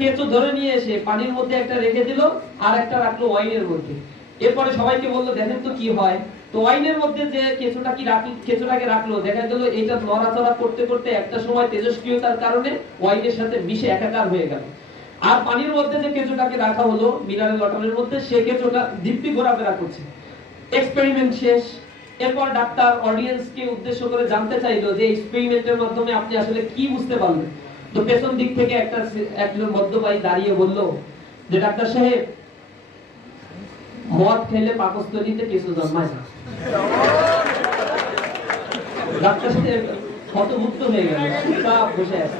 কেঁচো ধরে নিয়ে এসে পানির মধ্যে একটা রেখে দিল আর একটা রাখলো ওয়াইনের মধ্যে। এরপরে সবাইকে বললো দেখেন তো কি হয়। তো ওয়াইনের মধ্যে যে কেঁচোটাকে রাখলো, দেখা গেল এটা নড়াচড়া করতে করতে একটা সময় তেজস্ক্রিয়তার কারণে ওয়াইনের সাথে মিশে একাকার হয়ে গেল। আর পানির মধ্যে যে কেঁচোটাকে রাখা হলো মিনারেল ওয়াটারের মধ্যে, সে কেঁচোটা দিব্যি ঘোরাফেরা করছে। এক্সপেরিমেন্ট শেষ। এরপর ডাক্তার অডিয়েন্সকে উদ্দেশ্য করে জানতে চাইলো যে এক্সপেরিমেন্টের মাধ্যমে আপনি আসলে কি বুঝতে পারলেন। তো পেছন দিক থেকে একজন মদ্যপায়ী দাঁড়িয়ে বলল যে ডাক্তার সাহেব, মদ খেলে পাকস্থলীতে কিছু জন্মায় না। ডাক্তার সাহেব হতভুক্ত হয়ে গেল, চুপচাপ বসে আছে।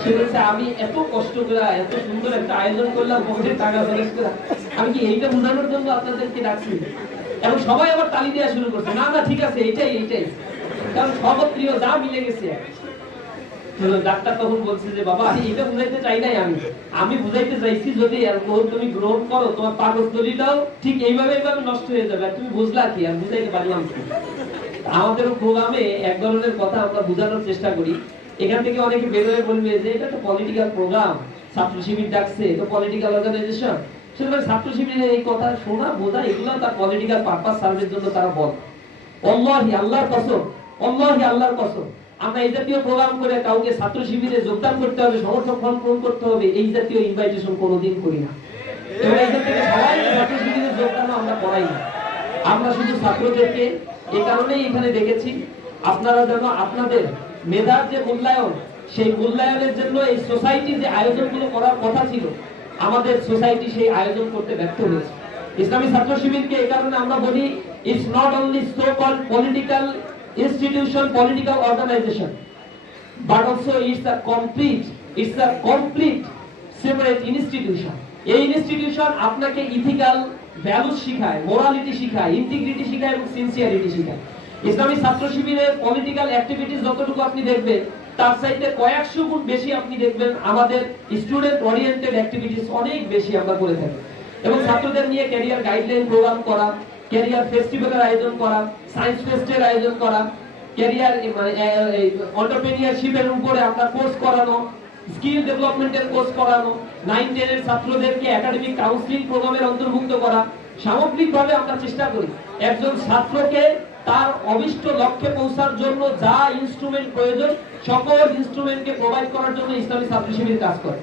সে বলছে আমি এত কষ্ট করে এত সুন্দর একটা আয়োজন করলাম, পকেটে টাকা খরচ করে, আমি কি এইটা বোঝানোর জন্য আপনাদেরকে ডাকছি? এবং সবাই আবার তালি দেওয়া শুরু করছে, না না ঠিক আছে, এটাই কারণ সর্বপ্রিয় যা মিলে গেছে। ডাক্তার তখন বলছে যে বাবা এটা বুঝাইতে চাই নাই, আমি বুঝাইতে চাইছি যদি অ্যালকোহল তুমি গ্রহণ করো তোমার পাকস্থলীটাও ঠিক এইভাবে নষ্ট হয়ে যাবে। তুমি বুঝলা কি, আর বুঝাইতে পারলাম কি? আমাদের প্রোগ্রামে এক ধরনের কথা আমরা বোঝানোর চেষ্টা করি। এখান থেকে অনেকে বেরোয় বলবে যে এটা তো পলিটিক্যাল প্রোগ্রাম, ছাত্র শিবির ডাকছে, তো পলিটিক্যাল অর্গানাইজেশন। সুতরাং ছাত্র শিবিরের এই কথা শোনা বোঝা এগুলো তার পলিটিক্যাল পারপাস সার্ভের জন্য তারা বলে। আল্লাহি আল্লাহর কসম, আল্লাহি আল্লাহর কসম, আমরা এই জাতীয় প্রোগ্রাম করে কাউকে ছাত্র শিবিরে যোগদান করতে হবে, সমর্থন ফর্ম পূরণ করতে হবে, এই জাতীয় ইনভাইটেশন কোনোদিন করি না। এবং এই থেকে সবাই ছাত্র শিবিরে যোগদান আমরা করাই না। আমরা শুধু ছাত্রদেরকে এই কারণেই এখানে দেখেছি, আপনারা যেন আপনাদের মেধার যে মূল্যায়ন, সেই মূল্যায়নের জন্য এই সোসাইটি যে আয়োজনগুলো করার কথা ছিল, আমাদের সোসাইটি সেই আয়োজন করতে ব্যর্থ হয়েছে। ইসলামী ছাত্র শিবিরকে এই কারণে আমরা বলি it's not only so called political institution, political organization, but also it's a complete separate institution. এই ইনস্টিটিউশন আপনাকে ইথিক্যাল ভ্যালুস শিখায়, মোরালিটি শিখায়, ইন্টিগ্রিটি শিখায় এবং সিনসিয়ারিটি শিখায়। ইসলামী ছাত্র শিবিরের পলিটিক্যাল অ্যাক্টিভিটিস যতটুকু আপনি দেখবেন, তার চাইতে কয়েকশো গুণ বেশি আপনি দেখবেন আমাদের স্টুডেন্ট ওরিয়েন্টেড অ্যাক্টিভিটিস অনেক বেশি আমরা করে থাকি। এবং ছাত্রদের নিয়ে ক্যারিয়ার গাইডলাইন প্রোগ্রাম করা, ক্যারিয়ার ফেস্টিভ্যালের আয়োজন করা, সায়েন্স ফেস্টের আয়োজন করা, ক্যারিয়ার মানে এন্টারপ্রেনিয়রশিপের উপরে আমরা কোর্স করানো, স্কিল ডেভেলপমেন্টের কোর্স করানো, 9-10 এর ছাত্রদেরকে একাডেমিক কাউন্সেলিং প্রোগ্রামের অন্তর্ভুক্ত করা। সামগ্রিকভাবে আমরা চেষ্টা করি একজন ছাত্রকে তার অভিষ্ট লক্ষ্যে পৌঁছার জন্য যা ইনস্ট্রুমেন্ট প্রয়োজন সকল ইনস্ট্রুমেন্টকে প্রোভাইড করার জন্য ইসলামী ছাত্র শিবির কাজ করে।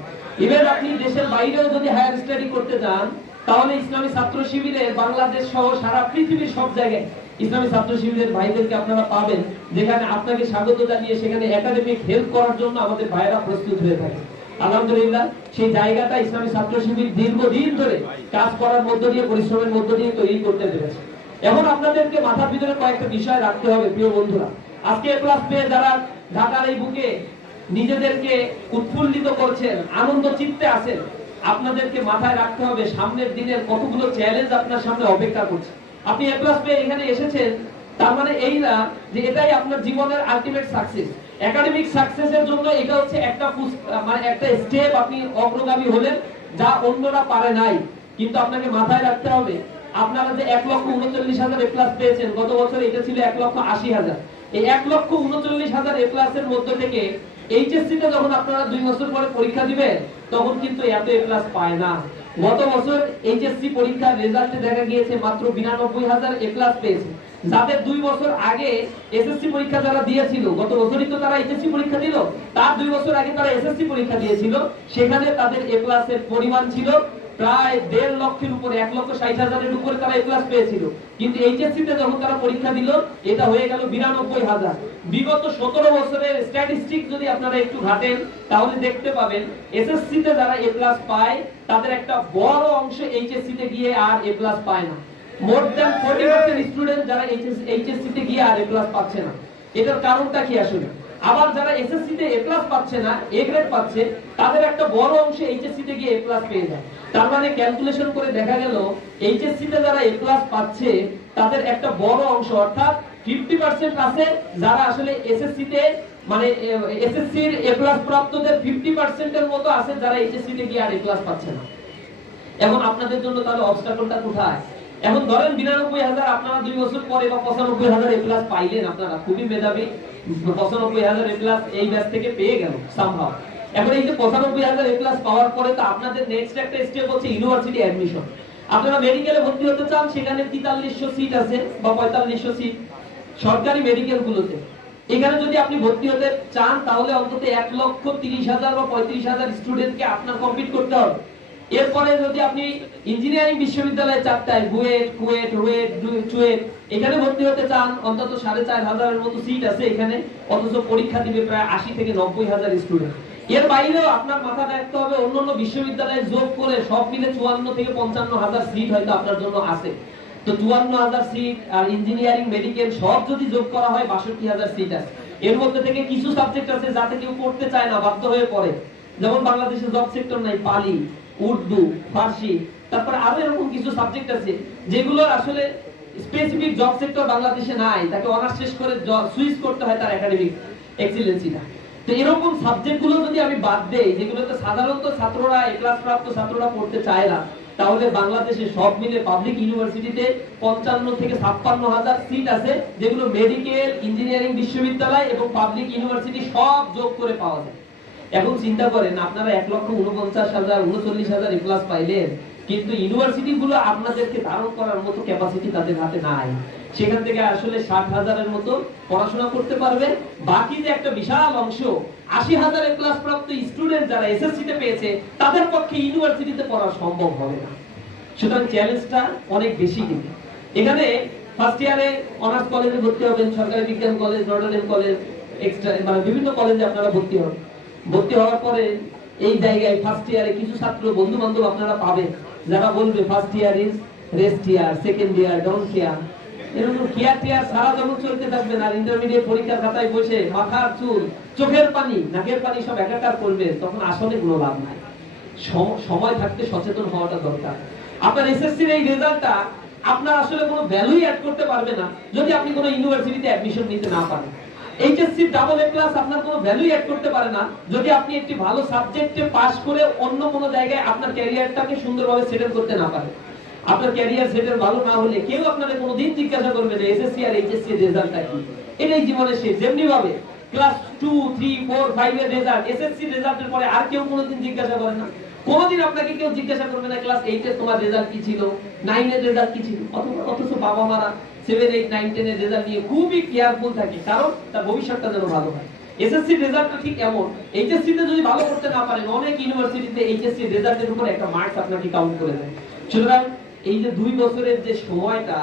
ইভেন আপনি দেশের বাইরেও যদি হায়ার স্টাডি করতে যান, তাহলে ইসলামী ছাত্র শিবিরে বাংলাদেশ সহ সারা পৃথিবীর সব জায়গায় ইসলামী ছাত্র শিবিরের ভাইদেরকে আপনারা পাবেন, যেখানে আপনাকে স্বাগত জানিয়ে সেখানে একাডেমিক হেল্প করার জন্য আমাদের ভাইরা প্রস্তুত হয়ে থাকে। আলহামদুলিল্লাহ, সেই জায়গাটা ইসলামী ছাত্র শিবির দীর্ঘদিন ধরে কাজ করার মধ্য দিয়ে, পরিশ্রমের মধ্য দিয়ে তৈরি করতে পেরেছে। এখন আপনাদেরকে মাথার ভিতরে কয়েকটা বিষয় রাখতে হবে প্রিয় বন্ধুরা। আজকে ক্লাস পেয়ে যারা ঢাকার এই বুকে নিজেদেরকে উৎফুল্লিত করছেন, আনন্দ চিত্তে আছেন, আপনাদেরকে মাথায় রাখতে হবে সামনের দিনের কতগুলো চ্যালেঞ্জ আপনার সামনে অপেক্ষা করছে। আপনি এ প্লাস পেয়ে এখানে এসেছেন, তার মানে এই না যে এটাই আপনার জীবনের আলটিমেট সাকসেস। একাডেমিক সাকসেসের জন্য এটা হচ্ছে একটা মানে একটা স্টেপ, আপনি অগ্রগামী হলেন যা অন্যরা পারে নাই। কিন্তু আপনাকে মাথায় রাখতে হবে আপনারা যে 1,39,000 এ প্লাস পেয়েছেন, গত বছর এটা ছিল 1,80,000। এই 1,39,000 এ প্লাসের মধ্যে থেকে এইচএসসি তে যখন আপনারা 2 বছর পরে পরীক্ষা দিবেন, তখন কিন্তু এত এ প্লাস পায় না। গত বছর এইচএসসি পরীক্ষার রেজাল্টে দেখা গিয়েছে মাত্র 92,000 এ প্লাস পেয়েছে। যাদের 2 বছর আগে এসএসসি পরীক্ষা যারা দিয়েছিল, গত বছরই তো তারা এইচএসসি পরীক্ষা দিল, তার 2 বছর আগে তারা এসএসসি পরীক্ষা দিয়েছিল, সেখানে তাদের এ প্লাসের পরিমাণ ছিল প্রায় 1.5 লক্ষের উপরে, 1,60,000 এর উপরে তারা এ প্লাস পেয়েছিল। কিন্তু এইচএসসি তে যখন তারা পরীক্ষা দিল, এটা হয়ে গেল 92,000। বিগত 17 বছরের স্ট্যাটিস্টিক যদি আপনারা একটু ঘাটেন, তাহলে দেখতে পাবেন এসএসসি তে যারা এ প্লাস পায় তাদের একটা বড় অংশ এইচএসসি তে গিয়ে আর এ প্লাস পায় না। মোর দ্যান 40% স্টুডেন্ট যারা এইচএসসি তে গিয়ে আর এ প্লাস পাচ্ছে না। এটার কারণটা কি আসলে? আবার যারা এসএসসি তে এ প্লাস পাচ্ছে না, এ গ্রেড পাচ্ছে, তাদের একটা বড় অংশ এইচএসসি তে গিয়ে এ প্লাস পেয়ে যায়। তার মানে ক্যালকুলেশন করে দেখা গেল এইচএসসি তে যারা এ প্লাস পাচ্ছে তাদের একটা বড় অংশ, অর্থাৎ 50% আছে যারা আসলে এসএসসি তে মানে এসএসসি এর এ প্লাস প্রাপ্তদের 50% এর মতো আছে যারা এইচএসসি তে গিয়ে আর এ প্লাস পাচ্ছে না। এখন আপনাদের জন্য তাহলে অবস্টাকলটা কোথায়? এখন ধরেন 92,000 আপনারা 2 বছর পরে বা 95,000 এ প্লাস পাইলেন, আপনারা খুবই মেধাবী, 95,000 এ প্লাস এই ব্যাচ থেকে পেয়ে গেল সামহাউ। এখন এই যে 95,000 এ প্লাস পাওয়ার পরে তো আপনাদের নেক্সট একটা স্টেপ হচ্ছে ইউনিভার্সিটি অ্যাডমিশন। আপনারা মেডিকেলে ভর্তি হতে চান, সেখানে 4300 সিট আছে বা 4500 সিট সরকারি মেডিকেল গুলোতে। এখানে যদি আপনি ভর্তি হতে চান তাহলে অন্তত 1,30,000 বা 35,000 স্টুডেন্টকে আপনার কমপ্লিট করতে হবে। এরপরে যদি আপনি ইঞ্জিনিয়ারিং বিশ্ববিদ্যালয়ে চারটায় বুয়েট, কুয়েট, রুয়েট, চুয়েট এখানে ভর্তি হতে চান, অন্তত 4,500 এর মতো সিট আছে এখানে, অথচ পরীক্ষা দিবে প্রায় 80 থেকে 90,000 স্টুডেন্ট। এর বাইরেও আপনার মাথা রাখতে হবে অন্যান্য বিশ্ববিদ্যালয়ে যোগ করে সব মিলে 54 থেকে 55,000 সিট হয়তো আপনার জন্য আছে। তো 54,000 সিট আর ইঞ্জিনিয়ারিং মেডিকেল সব যদি যোগ করা হয় 62,000 সিট আছে। এর মধ্যে থেকে কিছু সাবজেক্ট আছে যাতে কেউ পড়তে চায় না, বাধ্য হয়ে পড়ে। যেমন বাংলাদেশে জব সেক্টর নাই, পালি, উর্দু, ফার্সি, তারপরে আরো এরকম কিছু সাবজেক্ট আছে যেগুলো আসলে স্পেসিফিক জব সেক্টর বাংলাদেশে নাই, তাকে অনার্স শেষ করে সুইচ করতে হয় তার একাডেমিক এক্সিলেন্সিটা। তো এরকম সাবজেক্ট গুলো যদি আমি বাদ দেই যেগুলোতে সাধারণত ছাত্ররা এ ক্লাস প্রাপ্ত ছাত্ররা পড়তে চায় না, তাহলে বাংলাদেশে সব মিলে পাবলিক ইউনিভার্সিটিতে 55 থেকে 56,000 সিট আছে, যেগুলো মেডিকেল, ইঞ্জিনিয়ারিং বিশ্ববিদ্যালয় এবং পাবলিক ইউনিভার্সিটি সব যোগ করে পাওয়া যায়। এখন চিন্তা করেন আপনারা 1,49,000 39,000 এ প্লাস পাইলেন, কিন্তু ইউনিভার্সিটি গুলো আপনাদেরকে ধারণ করার মতো ক্যাপাসিটি তাদের হাতে নাই। সেখান থেকে আসলে 60,000 এর মতো পড়াশোনা করতে পারবে। বাকি যে একটা বিশাল অংশ 80,000 এ প্লাস প্রাপ্ত স্টুডেন্ট যারা এসএসসি তে পেয়েছে তাদের পক্ষে ইউনিভার্সিটিতে পড়া সম্ভব হবে না। সুতরাং চ্যালেঞ্জটা অনেক বেশি। কিন্তু এখানে ফার্স্ট ইয়ারে অনার্স কলেজে ভর্তি হবেন, সরকারি বিজ্ঞান কলেজ, নর্ডার্ন কলেজ, এক্সট্রা মানে বিভিন্ন কলেজে আপনারা ভর্তি হন। ভর্তি হওয়ার পরে এই জায়গায় ফার্স্ট ইয়ারে কিছু ছাত্র বন্ধু বান্ধব আপনারা পাবেন যারা বলবে first year is rest year, second year don't care, এরকম কেয়ার টিয়ার সারা যখন চলতে থাকবেন আর ইন্টারমিডিয়েট পরীক্ষার খাতায় বসে মাথার চুল, চোখের পানি, নাকের পানি সব একাকার করবেন, তখন আসলে কোনো লাভ নাই। সময় থাকতে সচেতন হওয়াটা দরকার। আপনার এসএসসির এই রেজাল্টটা আপনার আসলে কোনো ভ্যালুই অ্যাড করতে পারবে না যদি আপনি কোনো ইউনিভার্সিটিতে অ্যাডমিশন নিতে না পারেন। এইচএসসি ডাবল এ প্লাস আপনার কোনো ভ্যালুই অ্যাড করতে পারে না যদি আপনি একটি ভালো সাবজেক্টে পাস করে অন্য কোনো জায়গায় আপনার ক্যারিয়ারটাকে সুন্দরভাবে সেটেল করতে না পারেন। আপনার ক্যারিয়ার সেটেল ভালো না হলে কেউ আপনাকে কোনোদিন জিজ্ঞাসা করবে না এসএসসি আর এইচএসসি এর রেজাল্টটা কি। এটাই জীবনের শেষ। যেমনি ভাবে ক্লাস 2, 3, 4, 5 এর রেজাল্ট, এসএসসি রেজাল্টের পরে আর কেউ কোনোদিন জিজ্ঞাসা করে না। কোনোদিন আপনাকে কেউ জিজ্ঞাসা করবে না ক্লাস 8 এর তোমার রেজাল্ট কি ছিল, 9 এর রেজাল্ট কি ছিল। অথচ বাবা মারা 7, 8, 9, 10 এর রেজাল্ট নিয়ে খুবই কেয়ারফুল থাকে, কারণ তার ভবিষ্যৎটা যেন ভালো হয়। এসএসসি রেজাল্টটা ঠিক এমন, এইচএসসি তে যদি ভালো করতে না পারেন অনেক ইউনিভার্সিটিতে এইচএসসি রেজাল্টের উপর একটা মার্কস আপনাকে কাউন্ট করে দেয়। সুতরাং এই যে 2 বছরের যে সময়টা,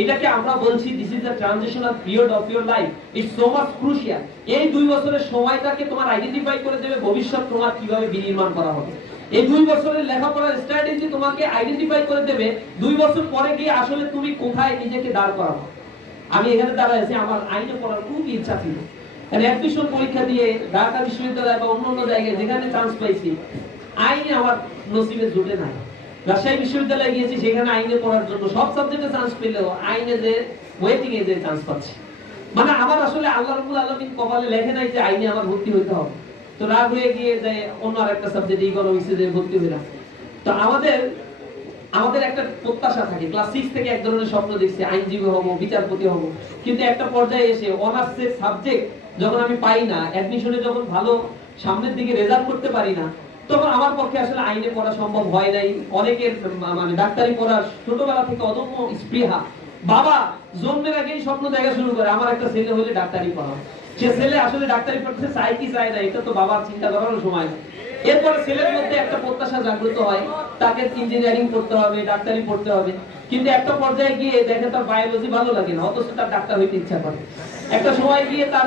এটাকে আমরা বলছি this is the transitional period of your life, it's so much crucial. এই 2 বছরের সময়টাকে তোমার আইডেন্টিফাই করে দেবে ভবিষ্যৎ তোমার কিভাবে বিনির্মাণ করা হবে। এই 2 বছরের লেখাপড়ার স্ট্র্যাটেজি তোমাকে আইডেন্টিফাই করে দেবে 2 বছর পরে গিয়ে আসলে তুমি কোথায় নিজেকে দাঁড় করাবো। আমি এখানে দাঁড়ায় আছি, আমার আইনে পড়ার খুব ইচ্ছা ছিল, অ্যাডমিশন পরীক্ষা দিয়ে ঢাকা বিশ্ববিদ্যালয় বা অন্য জায়গায় যেখানে চান্স পাইছি, আইনে আমার নসিবে জুটে নাই। রাজশাহী বিশ্ববিদ্যালয়ে গিয়েছি, সেখানে আইনে পড়ার জন্য সব সাবজেক্টে চান্স পেলেও আইনে যে ওয়েটিং এ যে চান্স পাচ্ছি, মানে আমার আসলে আল্লাহ রাব্বুল আলামিন কপালে লেখে নাই যে আইনে আমার ভর্তি হইতে হবে। তো রাগ হয়ে গিয়ে যে অন্য আরেকটা সাবজেক্ট ইকোনমিক্সে যে ভর্তি হইলাম। তো আমাদের একটা প্রত্যাশা থাকে, ক্লাস 6 থেকে এক ধরনের স্বপ্ন দেখছি আইনজীবী হব, বিচারপতি হব, কিন্তু একটা পর্যায়ে এসে অনার্সের সাবজেক্ট যখন আমি পাই না, অ্যাডমিশনে যখন ভালো সামনের দিকে রেজাল্ট করতে পারি না, তখন আমার পক্ষে আসলে আইনে পড়া সম্ভব হয় নাই। অনেকের মানে ডাক্তারি পড়া ছোটবেলা থেকে অদম্য স্পৃহা, বাবা জন্মের আগেই স্বপ্ন দেখা শুরু করে আমার একটা ছেলে হলে ডাক্তারি পড়া। সে ছেলে আসলে ডাক্তারি পড়তে চায় কি চায় না এটা তো বাবার চিন্তা করার সময় না। এরপরে ছেলের মধ্যে একটা প্রত্যাশা জাগ্রত হয়, তাকে ইঞ্জিনিয়ারিং পড়তে হবে, ডাক্তারি পড়তে হবে, কিন্তু একটা পর্যায়ে গিয়ে দেখে তার বায়োলজি ভালো লাগে না, অথচ তার ডাক্তার হইতে ইচ্ছা করে। একটা সময় গিয়ে তার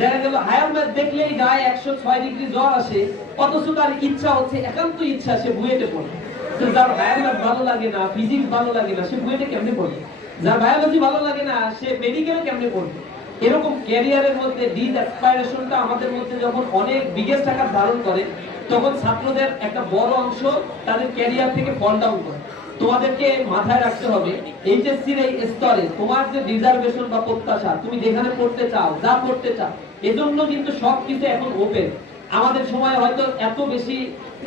দেখা গেল হায়ার ম্যাথ দেখলেই গায়ে 106 ডিগ্রি জ্বর আসে, অথচ তার ইচ্ছা হচ্ছে, একান্ত ইচ্ছা সে বুয়েটে পড়ে। তো যার হায়ার ম্যাথ ভালো লাগে না, ফিজিক্স ভালো লাগে না, সে বুয়েটে কেমনে পড়বে? যার বায়োলজি ভালো লাগে না, সে মেডিকেলে কেমনে পড়বে? এরকম ক্যারিয়ারের মধ্যে ডিজ অ্যাসপাইরেশনটা আমাদের মধ্যে যখন অনেক বিগেস্ট আকার ধারণ করে, তখন ছাত্রদের একটা বড় অংশ তাদের ক্যারিয়ার থেকে ফল ডাউন করে। তোমাদেরকে মাথায় রাখতে হবে এইচএসসির এই স্তরে তোমার যে রিজার্ভেশন বা প্রত্যাশা, তুমি যেখানে পড়তে চাও, যা পড়তে চাও, এজন্য কিন্তু সবকিছু এখন ওপেন। আমাদের সময় হয়তো এত বেশি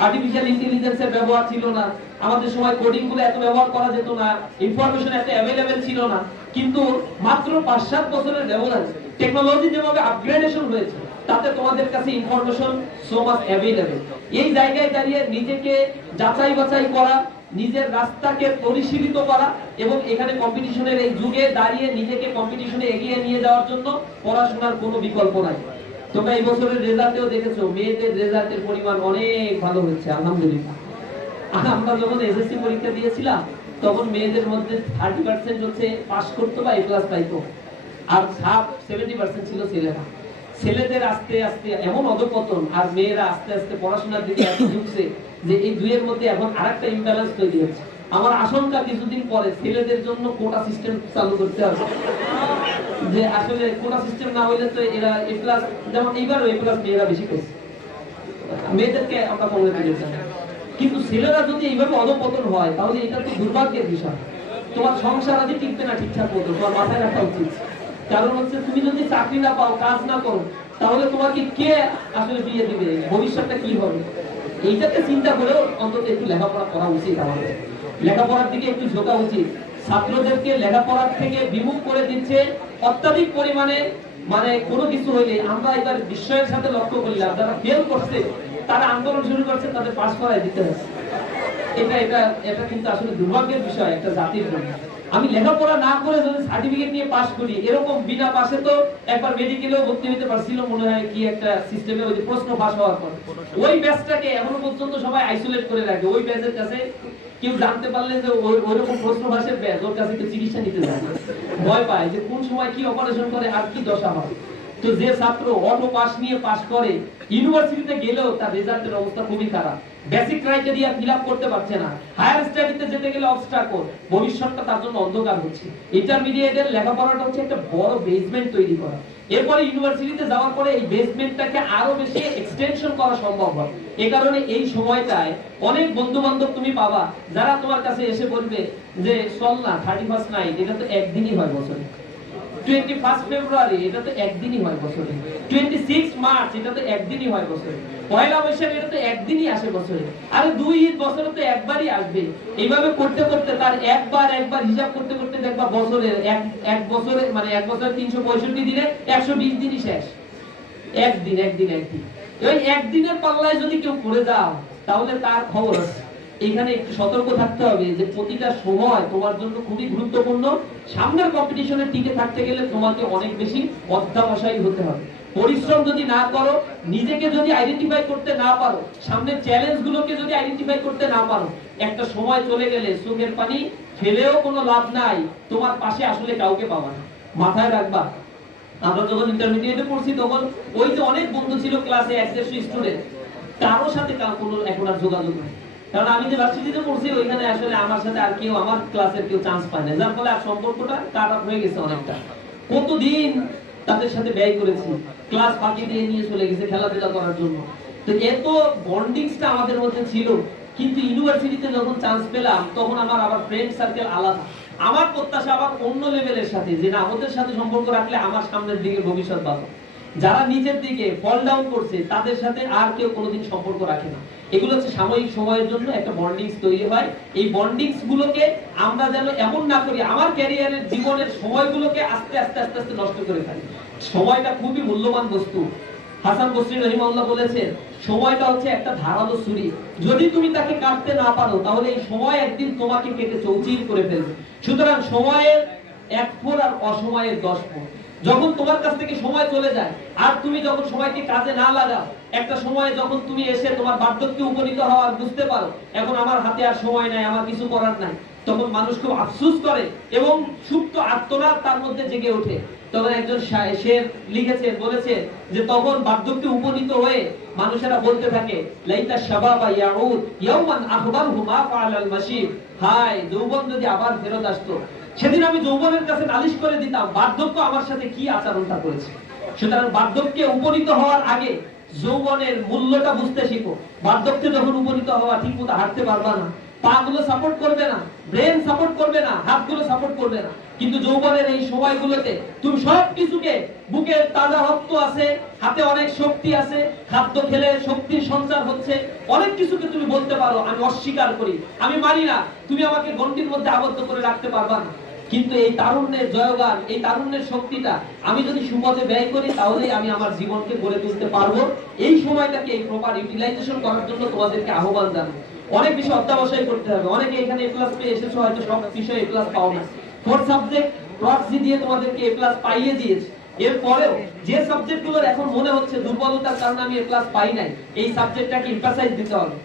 আর্টিফিশিয়াল ইন্টেলিজেন্সের ব্যবহার ছিল না, আমাদের সময় কোডিং গুলো এত ব্যবহার করা যেত না, ইনফরমেশন এত অ্যাভেলেবেল ছিল না, কিন্তু মাত্র 5-7 বছরের ব্যবধানে টেকনোলজি যেভাবে আপগ্রেডেশন হয়েছে, তাতে তোমাদের কাছে ইনফরমেশন সো মাচ অ্যাভেলেবল। এই জায়গায় দাঁড়িয়ে নিজেকে যাচাই বাছাই করা, নিজের রাস্তাকে পরিশীলিত করা এবং এখানে কম্পিটিশনের এই যুগে দাঁড়িয়ে নিজেকে কম্পিটিশনে এগিয়ে নিয়ে যাওয়ার জন্য পড়াশোনার কোনো বিকল্প নাই। তোমরা এই বছরের রেজাল্টেও দেখেছো মেয়েদের রেজাল্টের পরিমাণ অনেক ভালো হয়েছে আলহামদুলিল্লাহ। আমরা যখন এসএসসি পরীক্ষা দিয়েছিলাম তখন মেয়েদের মধ্যে 30% হচ্ছে পাস করতো বা এ প্লাস পাইতো, আর 70% ছিল ছেলেরা। ছেলেদের আস্তে আস্তে এমন অধপতন আর মেয়েরা আস্তে আস্তে পড়াশোনার দিকে এত ঝুঁকছে যে এই দুইয়ের মধ্যে এখন আরেকটা ইমব্যালেন্স তৈরি হচ্ছে। আমার আশঙ্কা কিছুদিন পরে ছেলেদের জন্য কোটা সিস্টেম চালু করতে হবে, যে আসলে কোটা সিস্টেম না হইলে তো এরা এ প্লাস, যেমন এইবারও এ প্লাস মেয়েরা বেশি পেয়েছে, মেয়েদেরকে আমরা কমে দিয়েছি। কিন্তু ছেলেরা যদি এইভাবে অধপতন হয় তাহলে এটা তো দুর্ভাগ্যের বিষয়। তোমার সংসার আজ টিকবে না ঠিকঠাক মতো, তোমার মাথায় রাখা উচিত। কারণ হচ্ছে তুমি যদি চাকরি না পাও, কাজ না করো, তাহলে তোমাকে কে আসলে বিয়ে দিবে, ভবিষ্যৎটা কি হবে? এইটাকে চিন্তা করেও অন্তত একটু লেখাপড়া করা উচিত। আমাদের লেখাপড়ার দিকে একটু ঝোঁকা উচিত। ছাত্রদেরকে লেখাপড়ার থেকে বিমুখ করে দিচ্ছে অত্যাধিক পরিমাণে। মানে কোনো কিছু হইলে আমরা এবার বিস্ময়ের সাথে লক্ষ্য করলাম যারা ফেল করছে তারা আন্দোলন শুরু করছে তাদের পাস করায় দিতে হচ্ছে। এটা এটা এটা কিন্তু আসলে দুর্ভাগ্যের বিষয় একটা জাতির জন্য। আমি লেখাপড়া না করে যদি সার্টিফিকেট নিয়ে পাস করি, এরকম বিনা পাশে তো একবার মেডিকেলেও ভর্তি হতে পারছিল মনে হয় কি একটা সিস্টেমে, ওই যে প্রশ্ন পাস হওয়ার পর ওই ব্যাচটাকে এখনো পর্যন্ত সবাই আইসোলেট করে রাখে। ওই ব্যাচের কাছে কেউ জানতে পারলে যে ওইরকম প্রশ্ন পাসের ব্যাচ, ওর কাছে কেউ চিকিৎসা নিতে যায় না, ভয় পায় যে কোন সময় কি অপারেশন করে আর কি দশা হয়। তো যে ছাত্র অটো পাস নিয়ে পাস করে ইউনিভার্সিটিতে গেলেও তার রেজাল্টের অবস্থা খুবই খারাপ, বেসিক ক্রাইটেরিয়া ফিলআপ করতে পারছে না, হায়ার স্টাডিতে যেতে গেলে অবস্ট্রাকল, ভবিষ্যৎটা তার জন্য অন্ধকার হচ্ছে। ইন্টারমিডিয়েটের লেখাপড়াটা হচ্ছে একটা বড় বেসমেন্ট তৈরি করা, এরপরে ইউনিভার্সিটিতে যাওয়ার পরে এই বেসমেন্টটাকে আরো বেশি এক্সটেনশন করা সম্ভব হয়। এই কারণে এই সময়টায় অনেক বন্ধু বান্ধব তুমি পাবা যারা তোমার কাছে এসে বলবে যে চল না 31st নাইট, এটা তো একদিনই হয় বছরে, 21 ফেব্রুয়ারি এটা তো একদিনই হয় বছরে, 26 মার্চ এটা তো একদিনই হয় বছরে, পয়লা বৈশাখ এটা তো একদিনই আসে বছরে, আর দুই ঈদ বছরে তো একবারই আসবে। এইভাবে করতে করতে তার একবার হিসাব করতে করতে দেখবা বছরের এক বছরে মানে এক বছরে 365 দিনে 120 দিনই শেষ। একদিন ওই একদিনের পাল্লায় যদি কেউ পড়ে যাও তাহলে তার খবর আছে। এখানে একটু সতর্ক থাকতে হবে যে প্রতিটা সময় তোমার জন্য খুবই গুরুত্বপূর্ণ। সামনের কম্পিটিশনে টিকে থাকতে গেলে তোমাকে অনেক বেশি অধ্যবসায়ী হতে হবে। পরিশ্রম যদি না করো, নিজেকে যদি আইডেন্টিফাই করতে না পারো, সামনের চ্যালেঞ্জগুলোকে যদি আইডেন্টিফাই করতে না পারো, একটা সময় চলে গেলে চোখের পানি ফেলেও কোনো লাভ নাই, তোমার পাশে আসলে কাউকে পাবা না। মাথায় রাখবা, আমরা যখন ইন্টারমিডিয়েটে পড়ছি তখন ওই যে অনেক বন্ধু ছিল ক্লাসে 150 স্টুডেন্ট, কারোর সাথে কোনো এখন আর যোগাযোগ নাই। কারণ আমি যে ভার্সিটিতে পড়ছি ওইখানে আসলে আমার সাথে আর কেউ আমার ক্লাসের কেউ চান্স পায় না, যার ফলে আর সম্পর্কটা কাট অফ হয়ে গেছে অনেকটা। কতদিন তাদের সাথে ব্যয় করেছি, ক্লাস ফাঁকি দিয়ে নিয়ে চলে গেছে খেলাধুলা করার জন্য। তো এত বন্ডিংসটা আমাদের মধ্যে ছিল, কিন্তু ইউনিভার্সিটিতে যখন চান্স পেলাম তখন আমার আবার ফ্রেন্ড সার্কেল আলাদা। আমার প্রত্যাশা আবার অন্য লেভেলের সাথে, যে না ওদের সাথে সম্পর্ক রাখলে আমার সামনের দিকে ভবিষ্যৎ ভালো। যারা নিচের দিকে ফল ডাউন করছে তাদের সাথে আর কেউ কোনোদিন সম্পর্ক রাখে না। এগুলো হচ্ছে সাময়িক সময়ের জন্য একটা বন্ডিংস তৈরি হয়। এই বন্ডিংস গুলোকে আমরা যেন এমন না করি আমার ক্যারিয়ারের জীবনের সময়গুলোকে আস্তে আস্তে আস্তে আস্তে নষ্ট করে ফেলি। সময়টা খুবই মূল্যবান বস্তু। হাসান বসরি রাহিমাহুল্লাহ বলেছেন সময়টা হচ্ছে একটা ধারালো ছুরি, যদি তুমি তাকে কাটতে না পারো তাহলে এই সময় একদিন তোমাকে কেটে চৌচির করে ফেলবে। সুতরাং সময়ের 1 ফোর আর অসময়ের 10 ফোর। যখন তোমার কাছ থেকে সময় চলে যায় আর তুমি যখন সময়কে কাজে না লাগাও, একটা সময়ে যখন তুমি এসে তোমার বার্ধক্যে উপনীত হওয়ার বুঝতে পারো এখন আমার হাতে আর সময় নাই, আমার কিছু করার নাই, তখন মানুষ খুব আফসোস করে এবং সুপ্ত আত্মনাদ তার মধ্যে জেগে ওঠে। তখন একজন শের লিখেছে, বলেছে যে তখন বার্ধক্যে উপনীত হয়ে মানুষেরা বলতে থাকে লাইতা শাবাবা ইয়াউদ ইয়াওমান আখবারহু মা ফাআলাল মাশিব, হায় যৌবন যদি আবার ফেরত আসতো, সেদিন আমি যৌবনের কাছে নালিশ করে দিতাম বার্ধক্য আমার সাথে কি আচরণটা করেছে। সুতরাং বার্ধক্যে উপনীত হওয়ার আগে যৌবনের মূল্যটা বুঝতে শিখো। বার্ধক্যে যখন উপনীত হওয়া ঠিক মতো হাঁটতে পারবা না, পা গুলো সাপোর্ট করবে না, ব্রেন সাপোর্ট করবে না, হাতগুলো সাপোর্ট করবে না, কিন্তু যৌবনের এই সময়গুলোতে তুমি সবকিছুকে, বুকে তাজা রক্ত আছে, হাতে অনেক শক্তি আছে, খাদ্য খেলে শক্তির সঞ্চার হচ্ছে, অনেক কিছুকে তুমি বলতে পারো আমি অস্বীকার করি, আমি মানি না, তুমি আমাকে গণ্ডির মধ্যে আবদ্ধ করে রাখতে পারবা না। কিন্তু এই তারুণ্যের জয়গান, এই তারুণ্যের শক্তিটা আমি যদি সুপথে ব্যয় করি তাহলেই আমি আমার জীবনকে গড়ে তুলতে পারবো। এই সময়টাকে এই প্রপার ইউটিলাইজেশন করার জন্য তোমাদেরকে আহ্বান জানাই। অনেক বেশি অধ্যবসায় করতে হবে। অনেকে এখানে এ প্লাস পেয়ে এসেছো, হয়তো সব বিষয়ে এ প্লাস পাও না। 4 সাবজেক্ট প্রক্সি দিয়ে তোমাদেরকে এ প্লাস পাইয়ে দিয়েছে। এরপরেও যে সাবজেক্টগুলোর এখন মনে হচ্ছে দুর্বলতার কারণে আমি এ প্লাস পাই নাই, এই সাবজেক্টটাকে এমফাসাইজ দিতে হবে।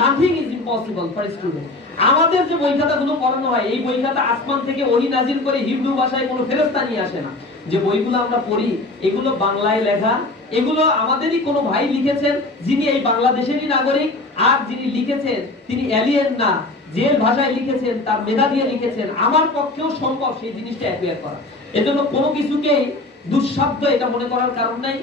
Nothing is impossible for student. আমাদের যে বই খাতাগুলো পড়ানো হয়, এই বই খাতা আসমান থেকে ওহী নাজিল করে হিব্রু ভাষায় কোনো ফেরেশতা নিয়ে আসে না। যে বইগুলো আমরা পড়ি এগুলো বাংলায় লেখা, এগুলো আমাদেরই কোনো ভাই লিখেছেন যিনি এই বাংলাদেশেরই নাগরিক, আর যিনি লিখেছেন তিনি এলিয়েন না, জেল ভাষায় লিখেছেন, তার মেধা দিয়ে লিখেছেন। আমার পক্ষেও সম্ভব সেই জিনিসটা অ্যাকুয়ার করা। এজন্য কোনো কিছুকেই দুঃসাধ্য এটা মনে করার কারণ নাই।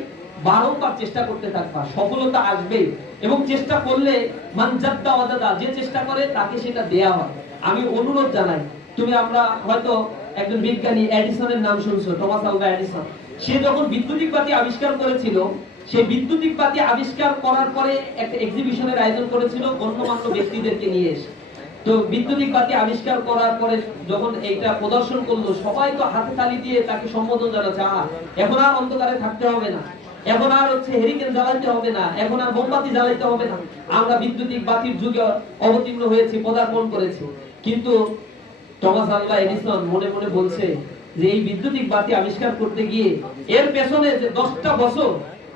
বারংবার চেষ্টা করতে থাকবা, সফলতা আসবে। এবং চেষ্টা করলে মানজাদ্দা ওয়াদাদা, যে চেষ্টা করে তাকে সেটা দেয়া হয়। আমি অনুরোধ জানাই, আমরা হয়তো একজন বিজ্ঞানী এডিসনের নাম শুনছো, টমাস আলভা এডিসন। সে যখন বিদ্যুতিক বাতি আবিষ্কার করেছিল, সেই বিদ্যুতিক বাতি আবিষ্কার করার পরে একটা এক্সিবিশনের আয়োজন করেছিল গণ্যমান্য ব্যক্তিদেরকে নিয়ে এসে। তো বিদ্যুতিক বাতি আবিষ্কার করার পরে যখন এইটা প্রদর্শন করলো, সবাই তো হাতে তালি দিয়ে তাকে সম্বোধন জানাচ্ছে, এখন আর অন্ধকারে থাকতে হবে না, এখন আর হেরিকেন জ্বালাইতে হবে না, এখন আর মোমবাতি জ্বালাইতে হবে না, আমরা বিদ্যুতিক বাতির যুগে অবতীর্ণ হয়েছি, পদার্পণ করেছি। কিন্তু টমাস আলভা এডিসন মনে মনে বলছে যে এই বিদ্যুতিক বাতি আবিষ্কার করতে গিয়ে এর পেছনে যে 10টা বছর